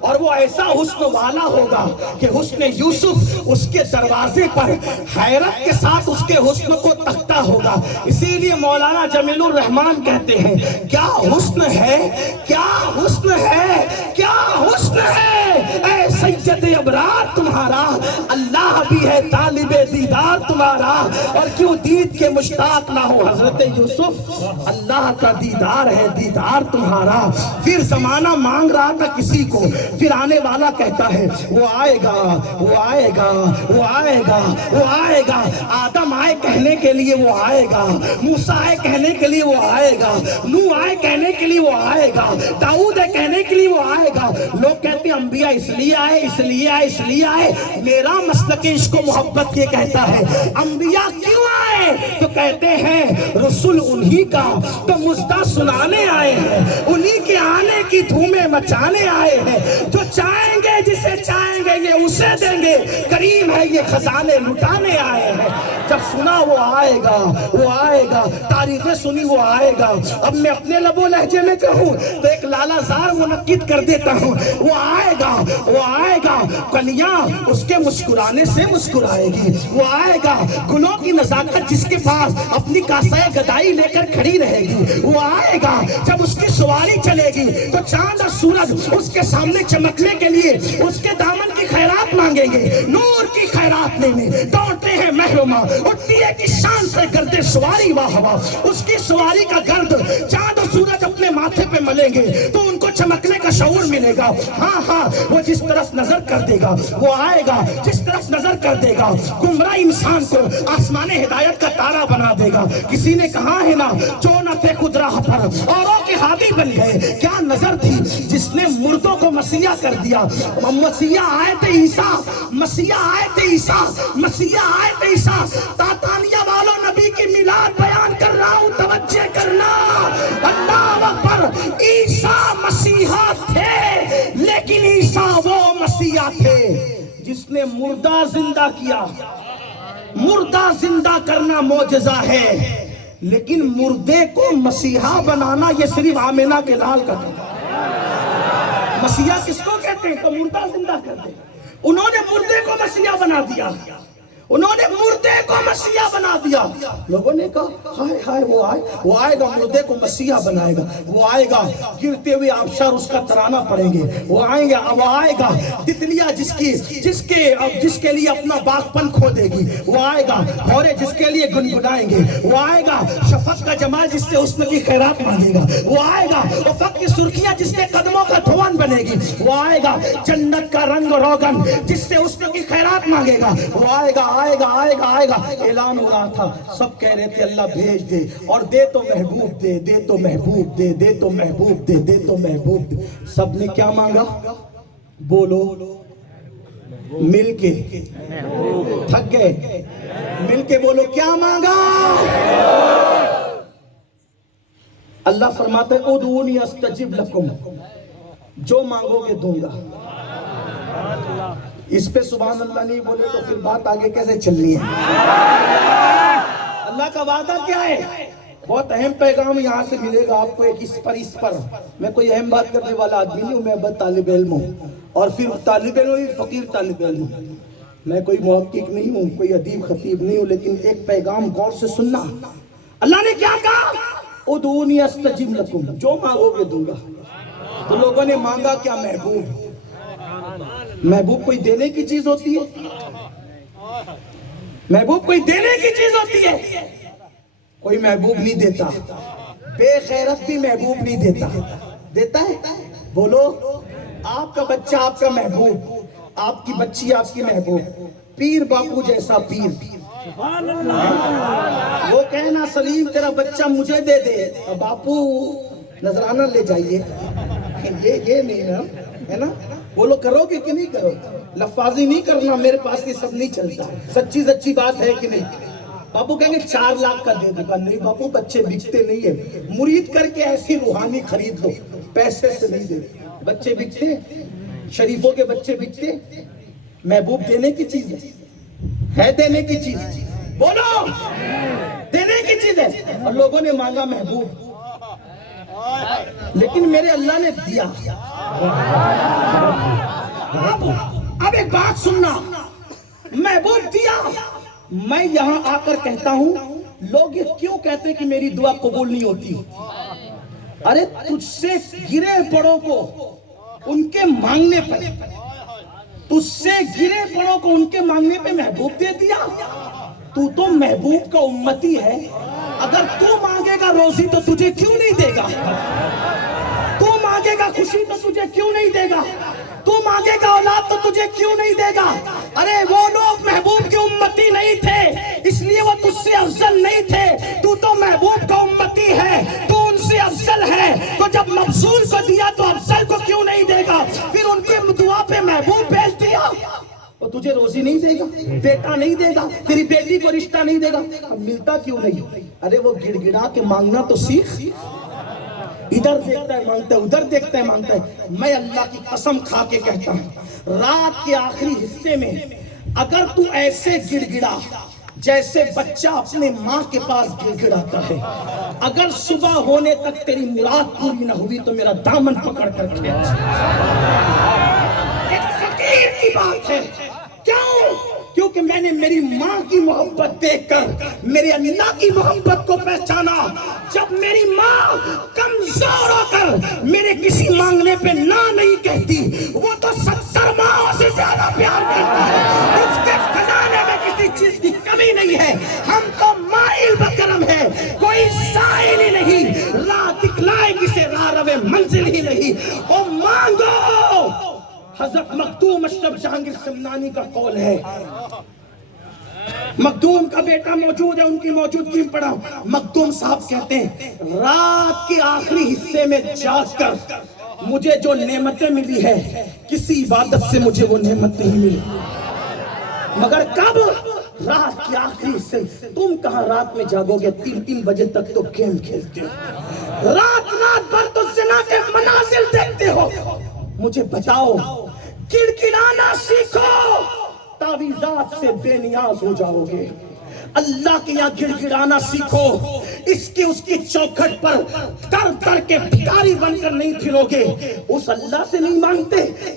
اور وہ ایسا حسن والا ہوگا کہ حسن یوسف اس کے دروازے پر حیرت کے ساتھ اس کے حسن کو تکتا ہوگا۔ اسی لیے مولانا جمیل الرحمن کہتے ہیں کیا حسن ہے، کیا حسن ہے، کیا حسن ہے اے سید ابرار تمہارا، اللہ بھی ہے طالب دیدار تمہارا، اور کیوں دید کے مشتاق نہ ہو حضرت یوسف، اللہ کا دیدار ہے دیدار تمہارا۔ پھر زمانہ مانگ رہا تھا کسی کو، پھر آنے والا کہتا ہے وہ آئے گا، وہ آئے گا، وہ آئے گا، وہ آئے گا۔ آدم آئے کہنے کے لیے وہ آئے گا، موسیٰ آئے کہنے کے لیے وہ آئے گا، نوح آئے کہنے کے لیے وہ آئے گا، داؤد آئے کہنے کے لیے وہ آئے گا۔ لوگ کہتے ہیں انبیاء اس لیے آئے، اس لیے آئے، اس لیے آئے۔ میرا مسلک عشق و محبت یہ کہتا ہے انبیاء کیوں آئے؟ تو کہتے ہیں رسول انہی کا تو مژدہ سنانے آئے ہیں، انہی کے آنے کی دھومیں مچانے آئے ہیں، جو چاہیں گے جسے چاہیں گے یہ اسے دیں گے، کریم ہے یہ خزانے لٹانے آئے ہیں۔ جب سنا وہ آئے گا، وہ آئے گا، تعریفیں سنی وہ آئے گا۔ اب میں اپنے لب و لہجے میں کہوں تو ایک لالا زار منعقد کر دیتا ہوں، وہ آئے گا، وہ آئے گا، کلیاں اس کے مسکرانے سے مسکرائے گی، وہ آئے گا گلوں کی نزاکت جس کے پاس اپنی کاسہ گدائی لے کر کھڑی رہے گی، وہ آئے گا جب اس کی سواری چلے گی تو چاند اور سورج اس کے سامنے چمکنے کے لیے اس کے دامن کی خیرات مانگیں گے، نور کی خیرات لینے دوڑتے ہیں محرمہ، اٹھتی ہے کہ شان سے گرد سواری واہ واہ، اس کی سواری کا گرد چاند اور سورج اپنے ماتھے پہ ملیں گے تو ان کو چمکنے کا شعور ملے گا۔ ہاں ہاں وہ جس طرف نظر کر دے گا، وہ آئے گا جس طرف نظر کر دے گا، گمراہ انسان کو آسمان ہدایت کا تارا بنا دے گا۔ کسی نے کہا ہے نا جو نہ تھے خود راہ پر اوروں کے ہادی بن گئے، کیا نظر تھی جس نے مردوں کو مسیح کر دیا۔ مسیح آئے تھے عیسیٰ، مسیح آئے تھے عیسیٰ، مسیح آئے تھے عیسیٰ۔ تاتانیہ والوں نبی کی میلاد بیان کر رہا ہوں، توجہ کرنا۔ اللہ اکبر، عیسیٰ مسیحا تھے لیکن عیسیٰ وہ مسیحا تھے جس نے مردہ زندہ کیا۔ مردہ زندہ کرنا معجزہ ہے، لیکن مردے کو مسیحا بنانا یہ صرف آمینہ کے لال کا تھا۔ مسیحا کس کو کہتے ہیں؟ تو مردہ زندہ کرتے ہیں۔ انہوں نے مردے کو مسیحا بنا دیا، انہوں نے مردے کو مسیحا بنا دیا۔ لوگوں نے کہا ہائے ہائے وہ آئے گا مردے کو مسیحا بنائے گا، وہ آئے گا گرتے ہوئے آبشار اس کا ترانہ پڑھیں گے، وہ آئیں گے، اب آئے گا تتلیہ جس کے لیے اپنا باغپن کھو دے گی، وہ آئے گا بھورے جس کے لیے گنگنائیں گے، وہ آئے گا شفق کا جمال جس سے حسن کی خیرات مانگے گا، وہ آئے گا افق کی سرخیاں جس کے قدموں کا دھوان بنے گی، وہ آئے گا جنت کا رنگ روغن جس سے حسن کی خیرات مانگے گا، وہ آئے گا آئے گا آئے گا آئے گا۔ اعلان ہو رہا تھا، سب کہہ رہے تھے اللہ بھیج دے، اور دے تو محبوب دے، دے تو محبوب دے، دے تو محبوب دے، دے تو محبوب دے۔ سب نے کیا مانگا؟ بولو مل کے، تھک گئے؟ مل کے بولو کیا مانگا؟ اللہ فرماتا ہے ادعونی استجب لکم، جو مانگو گے دوں گا۔ اس پہ سبحان اللہ نہیں بولے تو پھر بات آگے کیسے چلنی ہے؟ اللہ کا وعدہ کیا ہے؟ بہت اہم پیغام یہاں سے ملے گا آپ کو، ایک اس پر میں کوئی اہم بات کرنے والا آدمی نہیں ہوں، میں بس طالب علم ہوں، اور پھر طالب علم فقیر طالب علم ہوں، میں کوئی محقق نہیں ہوں، کوئی ادیب خطیب نہیں ہوں، لیکن ایک پیغام غور سے سننا۔ اللہ نے کیا کہا؟ ادعونی استجب لکم، جو مانگو گے دوں گا۔ تو لوگوں نے مانگا کیا؟ محبوب۔ محبوب کوئی دینے کی چیز ہوتی ہے؟ محبوب کوئی دینے کی چیز ہوتی ہے؟ کوئی محبوب نہیں دیتا، بے غیرت بھی محبوب نہیں دیتا۔ دیتا ہے؟ بولو، آپ کا بچہ آپ کا محبوب، آپ کی بچی آپ کی محبوب، پیر باپو جیسا پیر۔ وہ کہنا سلیم تیرا بچہ مجھے دے دے، باپو نذرانہ لے جائیے، یہ نہیں ہے نا؟ بولو کرو گے کہ نہیں کرو؟ لفاظی نہیں کرنا، میرے پاس یہ سب نہیں چلتا، سچی بات ہے کہ نہیں؟ باپو کہیں گے 4 لاکھ کا دے دے گا، نہیں باپو بچے بکتے نہیں ہیں، مرید کر کے ایسی روحانی خرید لو، پیسے سے نہیں دے۔ بچے بکتے، شریفوں کے بچے بکتے، محبوب دینے کی چیز ہے۔ ہے دینے کی چیز؟ بولو، دینے کی چیز ہے. اور لوگوں نے مانگا محبوب، لیکن میرے اللہ نے دیا. اب ایک بات سننا، محبوب دیا. میں یہاں آ کر کہتا ہوں، لوگ یہ کیوں کہتے کہ میری دعا قبول نہیں ہوتی؟ ارے تجھ سے گرے پڑوں کو ان کے مانگنے پر، تجھ سے گرے پڑوں کو ان کے مانگنے پہ محبوب دے دیا. تو محبوب کا امتی ہے. اگر تو مانگے گا روزی تو تجھے کیوں نہیں دے گا؟ تو مانگے گا خوشی تو تجھے کیوں نہیں دے گا؟ تو مانگے گا اولاد تو تجھے کیوں نہیں دے گا؟ ارے وہ لوگ محبوب کی امتی نہیں تھے، اس لیے وہ تجھ سے افضل نہیں تھے. تو محبوب کا امتی ہے، تو ان سے افضل ہے. تو جب مفضول کو دیا تو افضل کو کیوں نہیں دے گا؟ پھر ان کے دعا پہ محبوب بھیج دیا. وہ تجھے روزی نہیں دے گا، بیٹا نہیں دے گا، تیری بیٹی کو رشتہ نہیں دے گا. اب ملتا کیوں نہیں؟ ارے وہ گڑ گڑا کے مانگنا تو سیکھ. ادھر دیکھتا ہے مانگتا ہے، ادھر دیکھتا ہے مانگتا ہے. میں اللہ کی قسم کھا کے کہتا ہوں، رات کے آخری حصے میں اگر تو ایسے گڑ گڑا جیسے بچہ اپنے ماں کے پاس گڑ گڑاتا ہے، اگر صبح ہونے تک تیری مراد پوری نہ ہوئی تو میرا دامن پکڑ کر کھینچ. ایک فقیر کی بات ہے. کیوں؟ کیونکہ میں نے میری ماں کی محبت دیکھ کر میرے اللہ کی محبت کو پہچانا. جب میری ماں کمزور ہو کر میرے کسی مانگنے پہ نہ نہیں کہتی، وہ تو 70 ماں سے زیادہ پیار کرتا ہے. اس کے خزانے میں کسی چیز کی کمی نہیں ہے. ہم تو مائل بکرم ہے، کوئی سائل ہی نہیں. راہ دکھلائے کسے راہ روے منزل ہی نہیں. او مانگو. حضرت مخدوم اشرف جہانگیر سمنانی کا قول ہے. مخدوم کا بیٹا موجود ہے، ان کی موجودگی میں پڑھا. مخدوم صاحب کہتے ہیں، رات کے آخری حصے میں جاگ کر مجھے جو نعمتیں ملی ہے کسی عبادت سے مجھے وہ نعمت نہیں ملی. مگر کب؟ رات کے آخری حصے. تم کہاں رات میں جاگو گے؟ 3 بجے تک تو گیم کھیلتے ہو، رات بھر تو زنا کے مناظر دیکھتے ہو. مجھے بتاؤ، کڑکڑانا سیکھو، تعویذات سے بے نیاز ہو جاؤ گے. اللہ کے یہاں گڑ گڑانا سیکھو، اس کی چوکھٹ پر تر کے بھکاری بن کر نہیں پھرو گے. اس اللہ سے نہیں مانگتے،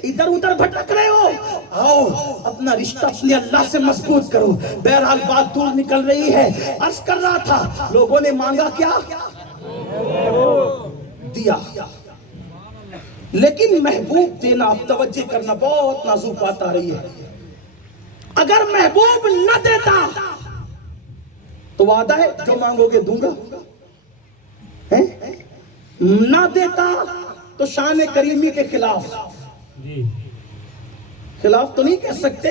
ادھر ادھر بھٹک رہے ہو. آؤ اپنا رشتہ اپنے اللہ سے مضبوط کرو. بہرحال بات دور نکل رہی ہے. عرض کر رہا تھا، لوگوں نے مانگا کیا؟ دیا. لیکن محبوب دینا، اب توجہ کرنا، بہت نازک بات آ رہی ہے. اگر محبوب نہ دیتا تو وعدہ ہے جو مانگو گے دوں گا. نہ دیتا تو شان کریمی کے خلاف تو نہیں کہہ سکتے،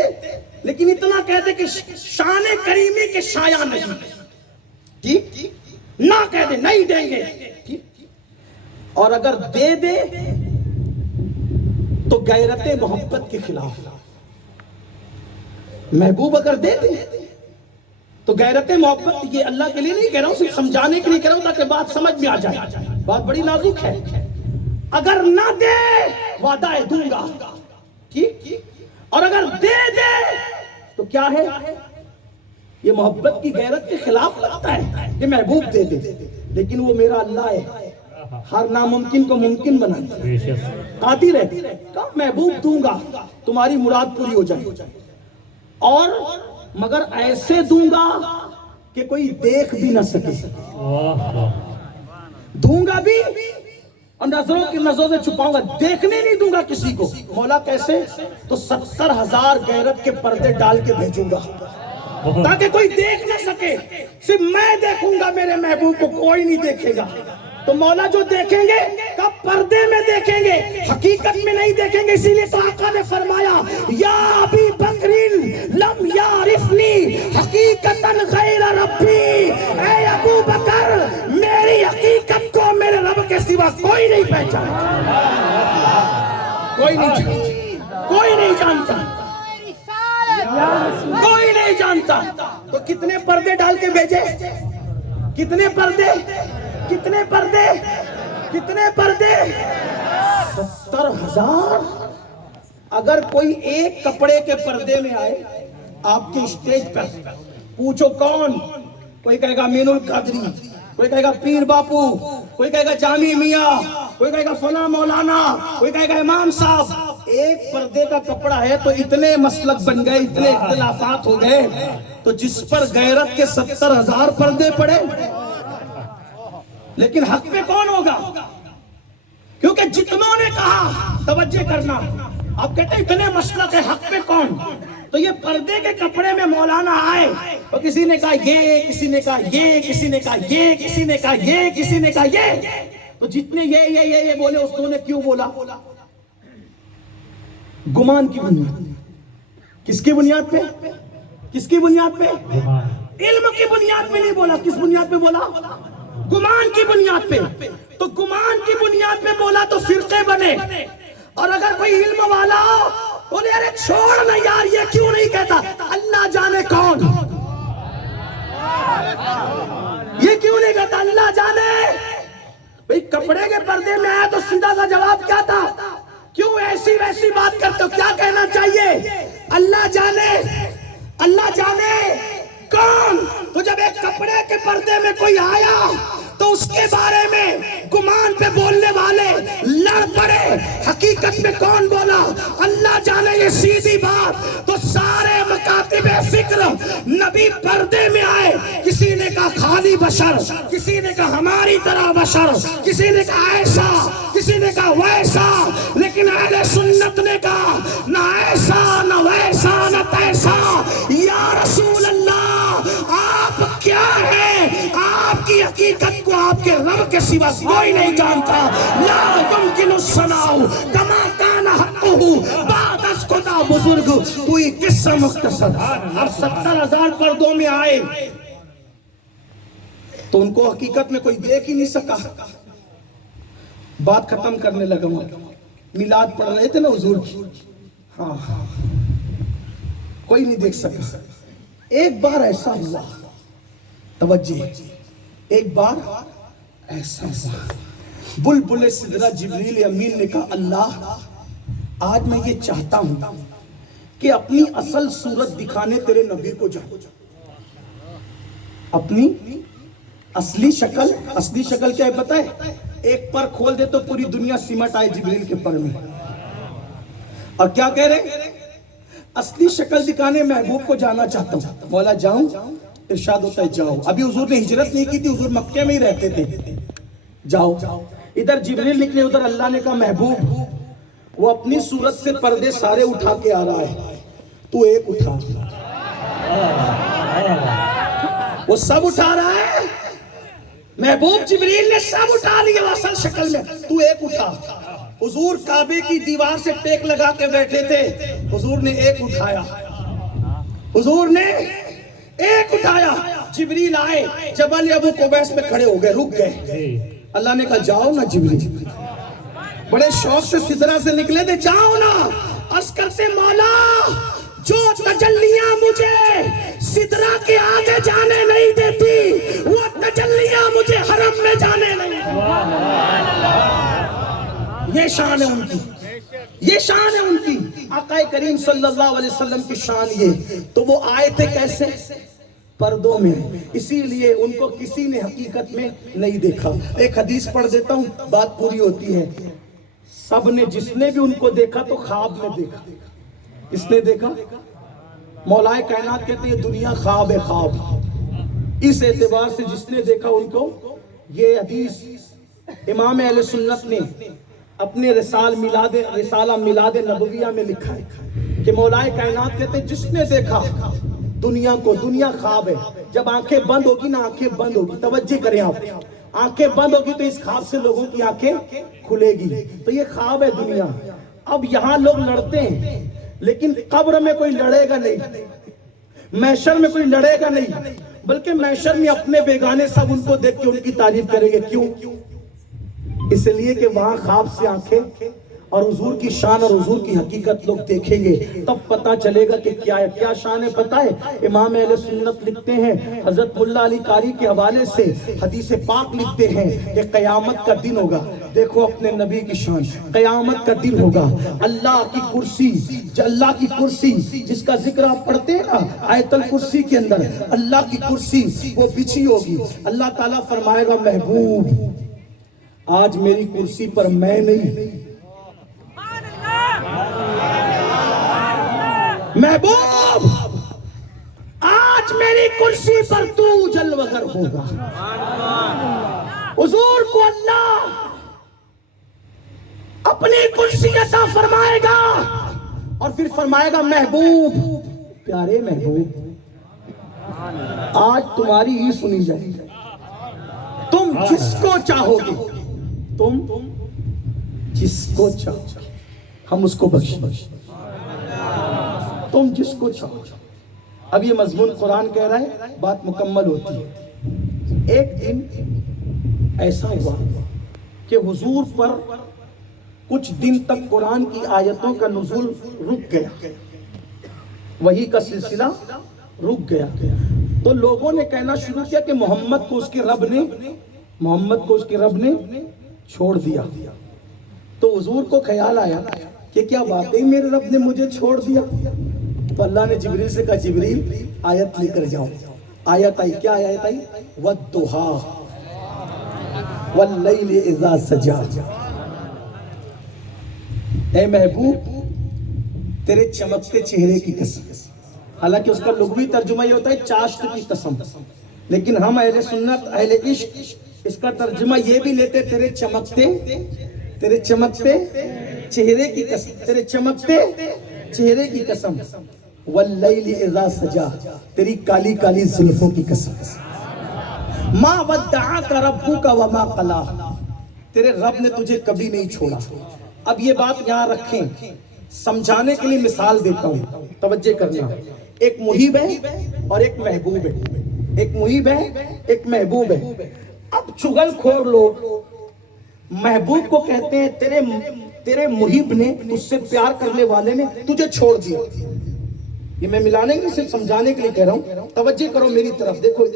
لیکن اتنا کہتے کہ شان کریمی کے شایع نہیں. ٹھیک، نہ کہہ دے نہیں دیں گے. اور اگر دے دے تو غیرت محبت کے خلاف. محبوب اگر دے دے تو غیرت محبت، یہ اللہ کے لیے نہیں کہہ رہا ہوں، صرف سمجھانے کے لیے کہہ رہا ہوں تاکہ بات سمجھ میں آ جائے. بات بڑی نازک ہے. اگر نہ دے وعدہ ہے دوں گا، ٹھیک، اور اگر دے دے تو کیا ہے؟ یہ محبت کی غیرت کے خلاف لگتا ہے کہ محبوب دے دے. لیکن وہ میرا اللہ ہے، ہر ناممکن کو ممکن بناتا ہے، قادر ہے. کہا محبوب دوں گا، تمہاری مراد پوری ہو جائے. اور مگر ایسے دوں گا کہ کوئی دیکھ بھی نہ سکے. دوں گا بھی اور نظروں کی نظروں سے چھپاؤں گا، دیکھنے نہیں دوں گا کسی کو. مولا کیسے؟ تو 70,000 غیرت کے پردے ڈال کے بھیجوں گا تاکہ کوئی دیکھ نہ سکے. صرف میں دیکھوں گا میرے محبوب کو، کوئی نہیں دیکھے گا. تو مولا جو دیکھیں گے کب؟ پردے میں دیکھیں گے، حقیقت میں نہیں دیکھیں گے. اسی لیے تو آقا نے فرمایا، یا ابی بکر لم یعرفنی حقیقتاً غیر ربی. اے ابو بکر، میری حقیقت کو میرے رب کے سوا کوئی نہیں پہچانتا. کوئی نہیں جانتا، کوئی نہیں جانتا. تو کتنے پردے ڈال کے بھیجے؟ کتنے پردے؟ 70,000. اگر کوئی ایک کپڑے کے پردے میں آئے آپ کے اسٹیج پر پوچھو کون؟ کوئی کہے گا مین القادری، کوئی کہے گا پیر باپو، کوئی کہے گا جامی میاں، کوئی کہے گا فلاں مولانا، کوئی کہے گا امام صاحب۔ ایک پردے کا کپڑا ہے تو اتنے مسلک بن گئے، اتنے اختلافات ہو گئے، تو جس پر غیرت کے 70,000 پردے پڑے، لیکن حق پہ کون ہوگا؟ کیونکہ جتنوں نے کہا، توجہ کرنا، آپ کہتے ہیں اتنے مسلک ہے، حق پہ کون؟ تو یہ پردے کے کپڑے میں مولانا آئے تو کسی نے کہا یہ، کسی نے کہا یہ، کسی نے کہا یہ، کسی نے کہا یہ، کسی نے کہا یہ، تو جتنے یہ بولے، اس نے کیوں بولا؟ گمان کی بنیاد۔ کس کی بنیاد پہ؟ کس کی بنیاد پہ؟ علم کی بنیاد پہ نہیں بولا۔ کس بنیاد پہ بولا؟ گمان کی بنیاد پہ۔ تو گمان کی بنیاد پہ بولا تو فرقے بنے، اور اگر کوئی علم والا بولے ارے چھوڑ نا یار، یہ کیوں نہیں کہتا؟ اللہ جانے کون، یہ کیوں نہیں کہتا؟ اللہ جانے۔ بھئی کپڑے کے پردے میں آیا تو سیدھا سا جواب کیا تھا؟ کیوں ایسی ویسی بات کرتے ہو؟ کیا کہنا چاہیے؟ اللہ جانے، اللہ جانے کون؟ تو جب ایک کپڑے کے پردے میں کوئی آیا تو اس کے بارے میں گمان پہ بولنے والے لڑ پڑے۔ حقیقت میں کون بولا؟ اللہ جانے۔ یہ سیدھی بات تو سارے مکاتب فکر نبی پردے میں آئے، کسی نے کہا خالی بشر، کسی نے کہا ہماری طرح بشر، کسی نے کہا ایسا، کسی نے کہا ویسا، لیکن اہل سنت نے کہا نہ ایسا نہ ویسا نہ تیسا۔ یا رسول اللہ، آپ کیا ہیں؟ آپ کی حقیقت کو آپ کے رب کے سوا کوئی نہیں جانتا۔ لا يمكن الصناع كما كان حقه بعد از خدا بزرگ کوئی قصہ مختصر۔ اب 70,000 پردوں میں آئے تو ان کو حقیقت میں کوئی دیکھ ہی نہیں سکا۔ بات ختم کرنے لگا، میلاد پڑھ رہے تھے نا حضور کی، ہاں کوئی نہیں دیکھ سکا۔ ایک بار ایسا ہوا، توجہ، ایک بار ایسا ہوا، بلبل سدرہ جبریل امین نے کہا اللہ آج میں یہ چاہتا ہوں کہ اپنی اصل صورت دکھانے تیرے نبی کو جاؤ۔ اپنی اصلی شکل کیا ہے پتہ ہے؟ ایک پر کھول دے تو پوری دنیا سمٹ آئے جبریل کے پر میں۔ اور کیا کہہ رہے؟ اصلی شکل دکھانے محبوب کو جانا چاہتا ہوں۔ مولا جاؤں؟ ارشاد ہوتا ہے جاؤ۔ ابھی حضور نے ہجرت نہیں کی تھی، حضور مکے میں ہی رہتے تھے۔ جاؤ، ادھر جبریل نکلے، ادھر اللہ نے کہا محبوب وہ اپنی صورت سے پردے سارے اٹھا کے آ رہا ہے، تو ایک اٹھا۔ وہ سب اٹھا رہا ہے، محبوب جبریل نے سب اٹھا لیا اصل شکل میں، تو ایک اٹھا۔ حضور کعبے کی دیوار سے ٹیک لگا کے بیٹھے تھے، حضور نے ایک اٹھایا، حضور نے ایک اٹھایا۔ جبریل آئے، جبل ابو قبیس میں کھڑے ہو گئے، رک گئے۔ اللہ نے کہا جاؤ نا جبریل، بڑے شوق سے سدرہ سے نکلے تھے، جاؤ نا۔ عرض کرتے مولا جو تجلیاں مجھے سدرہ کے آگے جانے نہیں دیتی، وہ تجلیاں مجھے حرم میں جانے نہیں دیتی۔ یہ شان ہے ان کی، یہ شان ہے ان کی۔ آقا کریم صلی اللہ علیہ وسلم کی شان یہ۔ تو وہ آئے تھے کیسے؟ پردوں میں، اسی لیے ان کو کسی نے حقیقت میں نہیں دیکھا۔ ایک حدیث پڑھ دیتا ہوں، بات پوری ہوتی ہے۔ سب نے، جس نے بھی ان کو دیکھا تو خواب میں دیکھا۔ اس نے دیکھا، مولائے کائنات کہتے ہیں دنیا خواب ہے، خواب۔ اس اعتبار سے جس نے دیکھا ان کو، یہ حدیث امام اہل سنت نے اپنے رسالہ میلاد نبویہ میں لکھا ہے کہ مولائے کائنات کہتے ہیں جس نے دیکھا دنیا کو، دنیا خواب ہے۔ جب آنکھیں بند ہوگی نا، آنکھیں بند ہوگی، توجہ کریں آپ، آنکھیں بند ہوگی تو اس خواب سے لوگوں کی آنکھیں کھلے گی۔ تو یہ خواب ہے دنیا۔ اب یہاں لوگ لڑتے ہیں، لیکن قبر میں کوئی لڑے گا نہیں، محشر میں کوئی لڑے گا نہیں، بلکہ محشر میں اپنے بیگانے سب ان کو دیکھ کے ان کی تعریف کریں گے۔ کیوں؟ اس لیے کہ وہاں خواب سے آنکھیں اور حضور کی شان اور حضور کی حقیقت لوگ دیکھیں گے، تب پتہ چلے گا کہ کیا ہے، کیا شان ہے پتہ ہے؟ امام اہل سنت لکھتے ہیں، حضرت ملا علی قاری کے حوالے سے حدیث پاک لکھتے ہیں کہ قیامت کا دن ہوگا، دیکھو اپنے نبی کی شان. قیامت کا دن ہوگا, اللہ کی کرسی, اللہ کی کرسی جس کا ذکر آپ پڑھتے ہیں نا آیت الکرسی کے اندر, اللہ کی کرسی وہ بچھی ہوگی. اللہ تعالیٰ فرمائے گا محبوب آج میری کرسی پر میں نہیں, محبوب آج میری کرسی پر تو جلوگر ہوگا. حضور کو اللہ اپنی کرسی عطا فرمائے گا اور پھر فرمائے گا محبوب, پیارے محبوب آج تمہاری ہی سنی جائے, تم جس کو چاہو گے, تم جس کو چاہو ہم اس کو بخشیں, تم جس کو چاہو. اب یہ مضمون قرآن کہہ رہا ہے, بات مکمل ہوتی ہے. ایک دن ایسا ہوا کہ حضور پر کچھ دن تک قرآن کی آیتوں کا نزول رک گیا, وحی کا سلسلہ رک گیا. تو لوگوں نے کہنا شروع کیا کہ محمد کو اس کے رب نے چھوڑ دیا. تو حضور کو خیال آیا کہ کیا واقعی میرے رب نے مجھے چھوڑ دیا؟ تو اللہ نے جبریل سے کہا جبریل آیت لے کر جاؤ. آیت آئی, کیا آیت آئی؟ وَالضُّحَىٰ وَاللَّيْلِ إِذَا سَجَىٰ. اے محبوب تیرے چمکتے چہرے کی قسم. حالانکہ اس کا لغوی ترجمہ یہ ہوتا ہے چاشت کی قسم, لیکن ہم اہل سنت اہل عشق اس کا ترجمہ یہ بھی لیتے تیرے چمکتے چہرے کی قسم, تیرے چمکتے چہرے کی قسم. واللیل اذا سجا, تیری کالی کالی زلفوں کی قسم. ما ودعاک ربک وما قلا, تیرے رب نے تجھے کبھی نہیں چھوڑا. اب یہ بات یہاں رکھیں, سمجھانے کے لیے مثال دیتا ہوں, توجہ کرنا. ایک محب ہے اور ایک محبوب ہے, ایک محب ہے ایک محبوب ہے. اب چغل خور لوگ محبوب کو کہتے ہیں تیرے محب نے, تجھ سے پیار کرنے والے نے تجھے چھوڑ دیا. یہ میں ملانے کے لیے صرف سمجھانے کے لیے کہہ رہا ہوں, توجہ کرو میری طرف, دیکھو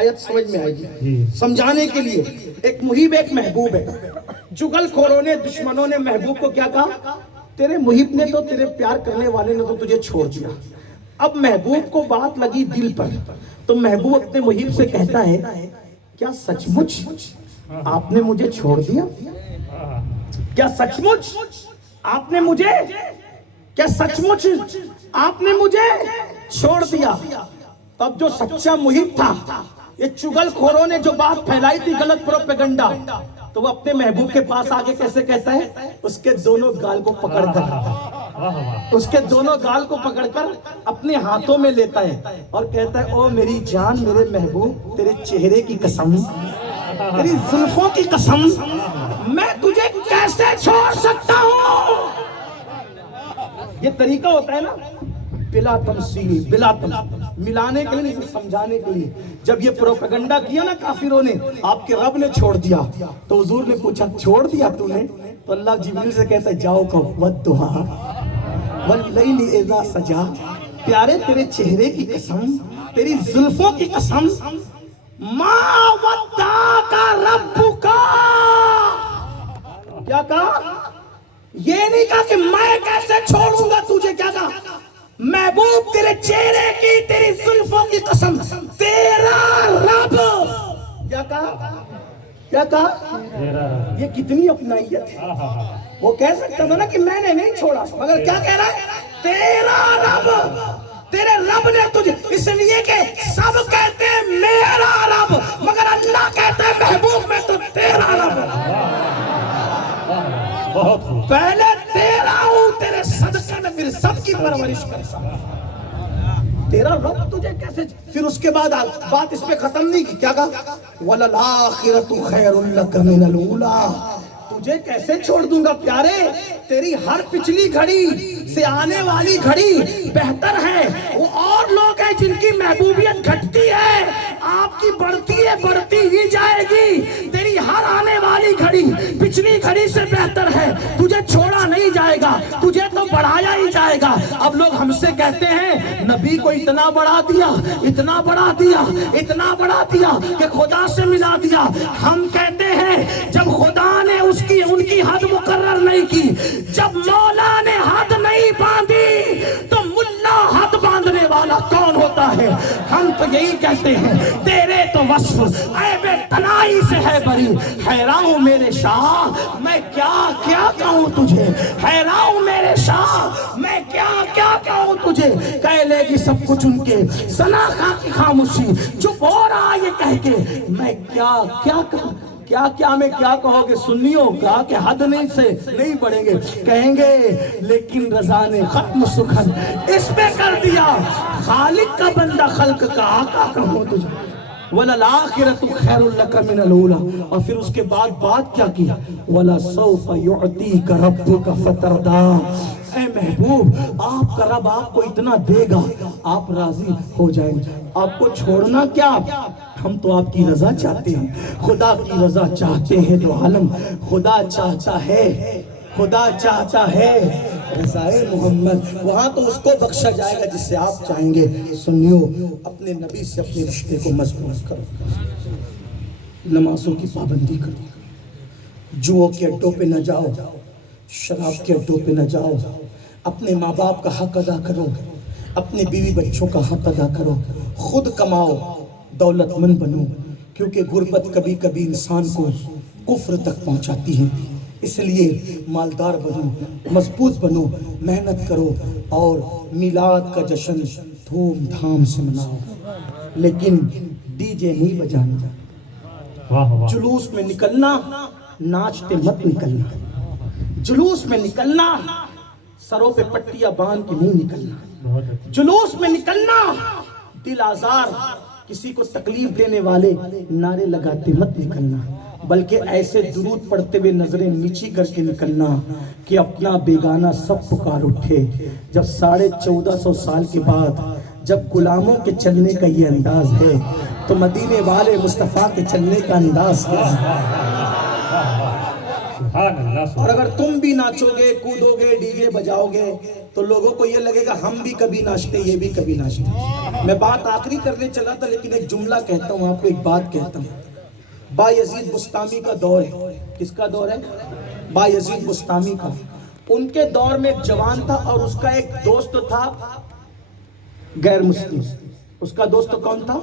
آیت سمجھ میں آئے گی. سمجھانے کے لیے ایک محب ایک محبوب ہے. چغل خوروں نے, دشمنوں نے محبوب کو کیا کہا؟ تیرے محب نے تو, تیرے پیار کرنے والے نے تو تجھے چھوڑ دیا. اب محبوب کو بات لگی دل پر, تو محبوب اپنے محب سے کہتا ہے کیا سچ مچ آپ نے مجھے چھوڑ دیا؟ کیا سچ مچ آپ نے مجھے چھوڑ دیا؟ اب جو سچا محب تھا, یہ چغل خوروں نے جو بات پھیلائی تھی غلط پروپیگنڈا, تو وہ اپنے محبوب کے پاس آگے کیسے کہتا ہے؟ اس کے دونوں گال کو پکڑ کر اپنے ہاتھوں میں لیتا ہے اور کہتا ہے او میری جان, میرے محبوب, تیرے چہرے کی قسم, تیری زلفوں کی قسم, میں تجھے کیسے چھوڑ سکتا ہوں؟ یہ طریقہ ہوتا ہے نا, بلا تمثیل, بلا ملانے کے لیے, سمجھانے کے لیے. جب یہ پروپیگنڈا کیا نا کافروں نے, آپ کے رب نے چھوڑ دیا, تو حضور نے پوچھا چھوڑ دیا تو نے؟ تو اللہ جبریل سے کہتا ہے جاؤ کہو والضحیٰ واللیل اذا سجا, پیارے تیرے چہرے کی قسم, تیری زلفوں کی قسم, ما ودعک ربک. کیا کہا؟ یہ نہیں کہا کہ میں کیسے چھوڑوں گا تجھے, کیا کہا؟ محبوب تیرے چہرے کی, تیری زلفوں کی قسم, تیرا رب. کیا کہا؟ یہ کتنی اپنائیت ہے. وہ کہہ سکتا تھا نا کہ میں نے نہیں چھوڑا, مگر کیا کہہ رہا ہے؟ تیرا رب, تیرے رب نے تجھے. اس لیے کہ سب کہتے ہیں میرا رب, مگر اللہ کہتا ہے محبوب میں تو تیرا رب. پہلے تیرا ہوں, تیرے صدقے میں پھر سب کی پرورش کرتا ہوں. تیرا رب تجھے کیسے؟ پھر اس کے بعد بات اس پہ ختم نہیں کی, کیا کہا؟ وَلَلْآخِرَةُ خَيْرٌ لَكَ مِنَ الْأُولَىٰ. تجھے کیسے چھوڑ دوں گا پیارے, تیری ہر پچھلی گھڑی سے آنے والی گھڑی بہتر ہے. وہ اور لوگ ہیں جن کی محبوبیت گھٹتی ہے, آپ کی بڑھتی ہی جائے گی. تیری ہر آنے والی گھڑی پچھلی گھڑی سے بہتر ہے, تجھے چھوڑا نہیں جائے گا, تجھے تو بڑھایا ہی جائے گا. اب لوگ ہم سے کہتے ہیں نبی کو اتنا بڑھا دیا کہ خدا سے ملا دیا. ہم کہتے ہیں جب خدا نے اس ہوتا ہے. ہم تو یہی کہتے ہیں تیرے تو وصف عیب تنائی سے ہے بری. حیران ہوں میرے شاہ میں کیا کیا کہوں تجھے, حیران ہوں میرے شاہ میں کیا کیا کہوں تجھے. کہہ لے گی سب کچھ ان کے ثنا خاں کی خاموشی, چپ ہو رہا یہ کہہ کے میں کیا کیا کہوں. کیا میں کیا کہو گے سنیوں کا کہ حد نہیں بڑھیں گے. کہیں گے لیکن رضا نے ختم سخن اس پہ کر دیا, خالق کا بندہ خلق کا آقا کہوں تجھے. وَلَلْآخِرَةُ خَيْرٌ لَكَ مِنَ الْأُولَىٰ, اور پھر اس کے بعد بات کیا کی, وَلَسَوْفَ يُعْطِيكَ رَبُّكَ فَتَرْضَىٰ. اے محبوب آپ کا رب آپ کو اتنا دے گا آپ راضی ہو جائیں گے. آپ کو چھوڑنا کیا, ہم تو آپ کی رضا چاہتے ہیں. خدا کی رضا چاہتے ہیں تو عالم خدا چاہتا ہے, خدا چاہتا ہے رضائے محمد. وہاں تو اس کو بخشا جائے گا جس سے آپ چاہیں گے. سنیو اپنے نبی سے اپنے رشتے کو مضبوط کرو, نمازوں کی پابندی کرو, جوؤں کے اڈوں پہ نہ جاؤ, شراب کے اڈوں پہ نہ جاؤ, اپنے ماں باپ کا حق ادا کرو, اپنے بیوی بچوں کا حق ادا کرو, خود کماؤ, دولت مند بنو, کیونکہ غربت کبھی کبھی انسان کو کفر تک پہنچاتی ہے. اس لیے مالدار بنو, مضبوط بنو, محنت کرو اور میلاد کا جشن دھوم دھام سے مناؤ. لیکن ڈی جے نہیں بجانا, جلوس میں نکلنا ناچتے مت نکلنا, جلوس میں نکلنا سروں پہ پٹیاں باندھ کے نہیں نکلنا, جلوس میں نکلنا دل آزار کسی کو تکلیف دینے والے نعرے لگاتے مت نکلنا, بلکہ ایسے درود پڑھتے ہوئے نظریں نیچی کر کے نکلنا کہ اپنا بیگانہ سب پکار اٹھے. جب 1450 سال کے بعد جب غلاموں کے چلنے کا یہ انداز ہے تو مدینے والے مصطفیٰ کے چلنے کا انداز کیا ہے. اور اگر تم بھی ناچو گے, کودو گے, ڈی جے بجاؤ گے تو لوگوں کو یہ لگے گا ہم بھی کبھی ناچتے, یہ بھی کبھی ناچتے. میں بات آخری کرنے چلا تھا لیکن ایک جملہ کہتا ہوں آپ کو, ایک بات کہتا ہوں. بایزید بستامی کا دور ہے. کس کا دور ہے؟ بایزید بستامی کا. ان کے دور میں ایک جوان تھا اور اس کا ایک دوست تھا غیر مسلم. اس کا دوست کون تھا؟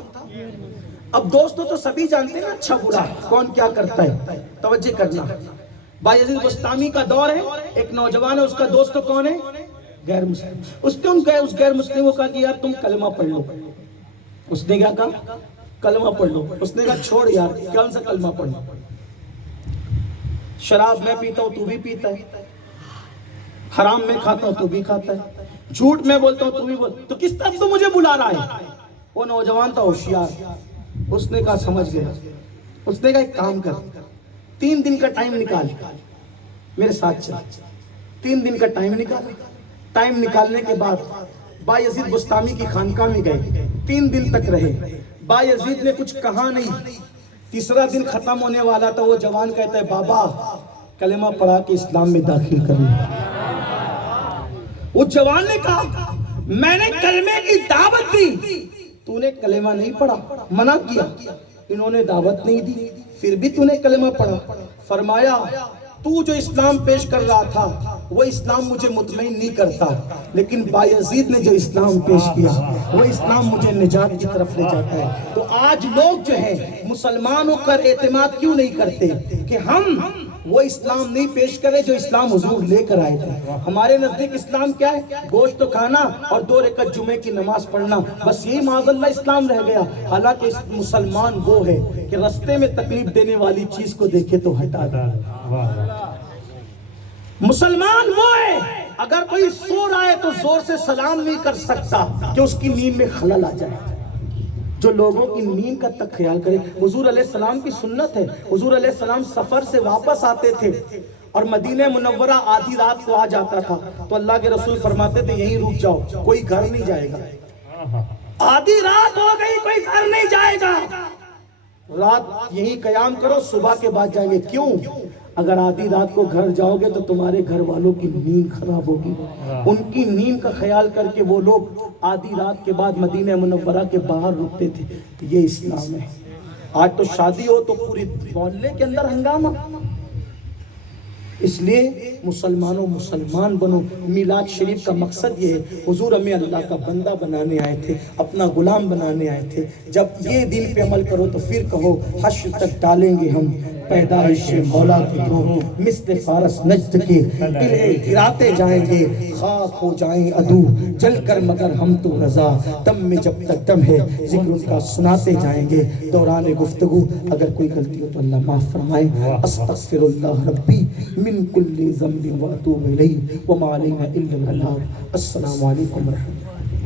اب دوستوں تو سبھی جانتے ہیں نا, اچھا برا کون کیا کرتا ہے, توجہ کرنا. بایزید بستامی کا دور ہے, ایک نوجوان ہے, اس کا دوست کون ہے؟ غیر مسلم. اس غیر مسلم کو کہا کہ یار تم کلمہ پڑھ لو. اس نے کیا کہا؟ کلمہ پڑھ لو. اس نے کہا چھوڑ یار, کون سا کلمہ پڑھنا, شراب میں پیتا ہوں تو بھی پیتا ہے, حرام میں کھاتا ہوں تو بھی کھاتا ہے, جھوٹ میں بولتا ہوں تو بھی بول, تو کس طرح تو مجھے بلا رہا ہے. وہ نوجوان تھا ہوشیار, اس نے کہا سمجھ گیا. اس نے کہا ایک کام کر, 3 دن کا ٹائم نکال, میرے ساتھ چل. 3 دن کا ٹائم نکال. ٹائم نکالنے کے بعد بایزید بستامی کی خانقاہ میں گئے, 3 دن تک رہے. بایزید نے کچھ کہا نہیں. تیسرا دن ختم ہونے والا تھا, وہ جوان کہتا ہے بابا کلمہ پڑھا کے اسلام میں داخل کر لوں. اس جوان نے کہا میں نے کلمے کی دعوت دی, تو نے کلمہ نہیں پڑھا, منع کیا. انہوں نے دعوت نہیں دی, پھر بھی تو نے کلمہ پڑھا. فرمایا تو جو اسلام پیش کر رہا تھا وہ اسلام مجھے مطمئن نہیں کرتا, لیکن بایزید نے جو اسلام پیش کیا وہ اسلام مجھے نجات کی طرف لے جاتا ہے. تو آج لوگ جو ہیں مسلمانوں پر اعتماد کیوں نہیں کرتے کہ ہم وہ اسلام نہیں پیش کرے جو اسلام حضور لے کر آئے تھے. ہمارے نزدیک اسلام کیا ہے؟ گوشت کھانا اور 2 رکعت جمعے کی نماز پڑھنا, بس یہی معاذ اللہ اسلام رہ گیا. حالانکہ مسلمان وہ ہے کہ رستے میں تکلیف دینے والی چیز کو دیکھے تو ہٹا دے. مسلمان وہ ہے اگر کوئی سو رہا ہے تو زور سے سلام نہیں کر سکتا کہ اس کی نیند میں خلل آ جائے. جو لوگوں کی نیند کا تک خیال کرے. حضور علیہ السلام کی سنت ہے, حضور علیہ السلام سفر سے واپس آتے تھے اور مدینہ منورہ آدھی رات کو آ جاتا تھا تو اللہ کے رسول فرماتے تھے یہیں رک جاؤ, کوئی گھر نہیں جائے گا. آدھی رات ہو گئی, کوئی گھر نہیں جائے گا, رات یہیں قیام کرو, صبح کے بعد جائیں گے. کیوں؟ اگر آدھی رات کو گھر جاؤ گے تو تمہارے گھر والوں کی نیند خراب ہوگی. ان کی نیند کا خیال کر کے وہ لوگ آدھی رات کے بعد مدینہ منورہ کے باہر رکتے تھے. یہ اسلام ہے. آج تو شادی ہو تو پوری محلے کے اندر ہنگامہ, اس لیے مسلمانوں مسلمان بنو. میلاد شریف کا مقصد یہ ہے، حضور ہمیں اللہ کا بندہ بنانے آئے تھے، اپنا غلام بنانے آئے تھے. جب یہ دین پہ عمل کرو تو پھر کہو حشر تک ڈالیں گے ہم پیدائش مولا کی دو، مثل فارس نجد کے قلعے گراتے جائیں گے، خاک ہو جائیں عدو جل کر مگر ہم تو رضا، دم میں جب تک دم ہے ذکر ان کا سناتے جائیں گے. دوران گفتگو اگر کوئی غلطی ہو تو اللہ معاف فرمائے. استغفر اللہ ربی من کل ذنب واتوب الیہ وما علینا الا البلاغ. السلام علیکم ورحمۃ اللہ.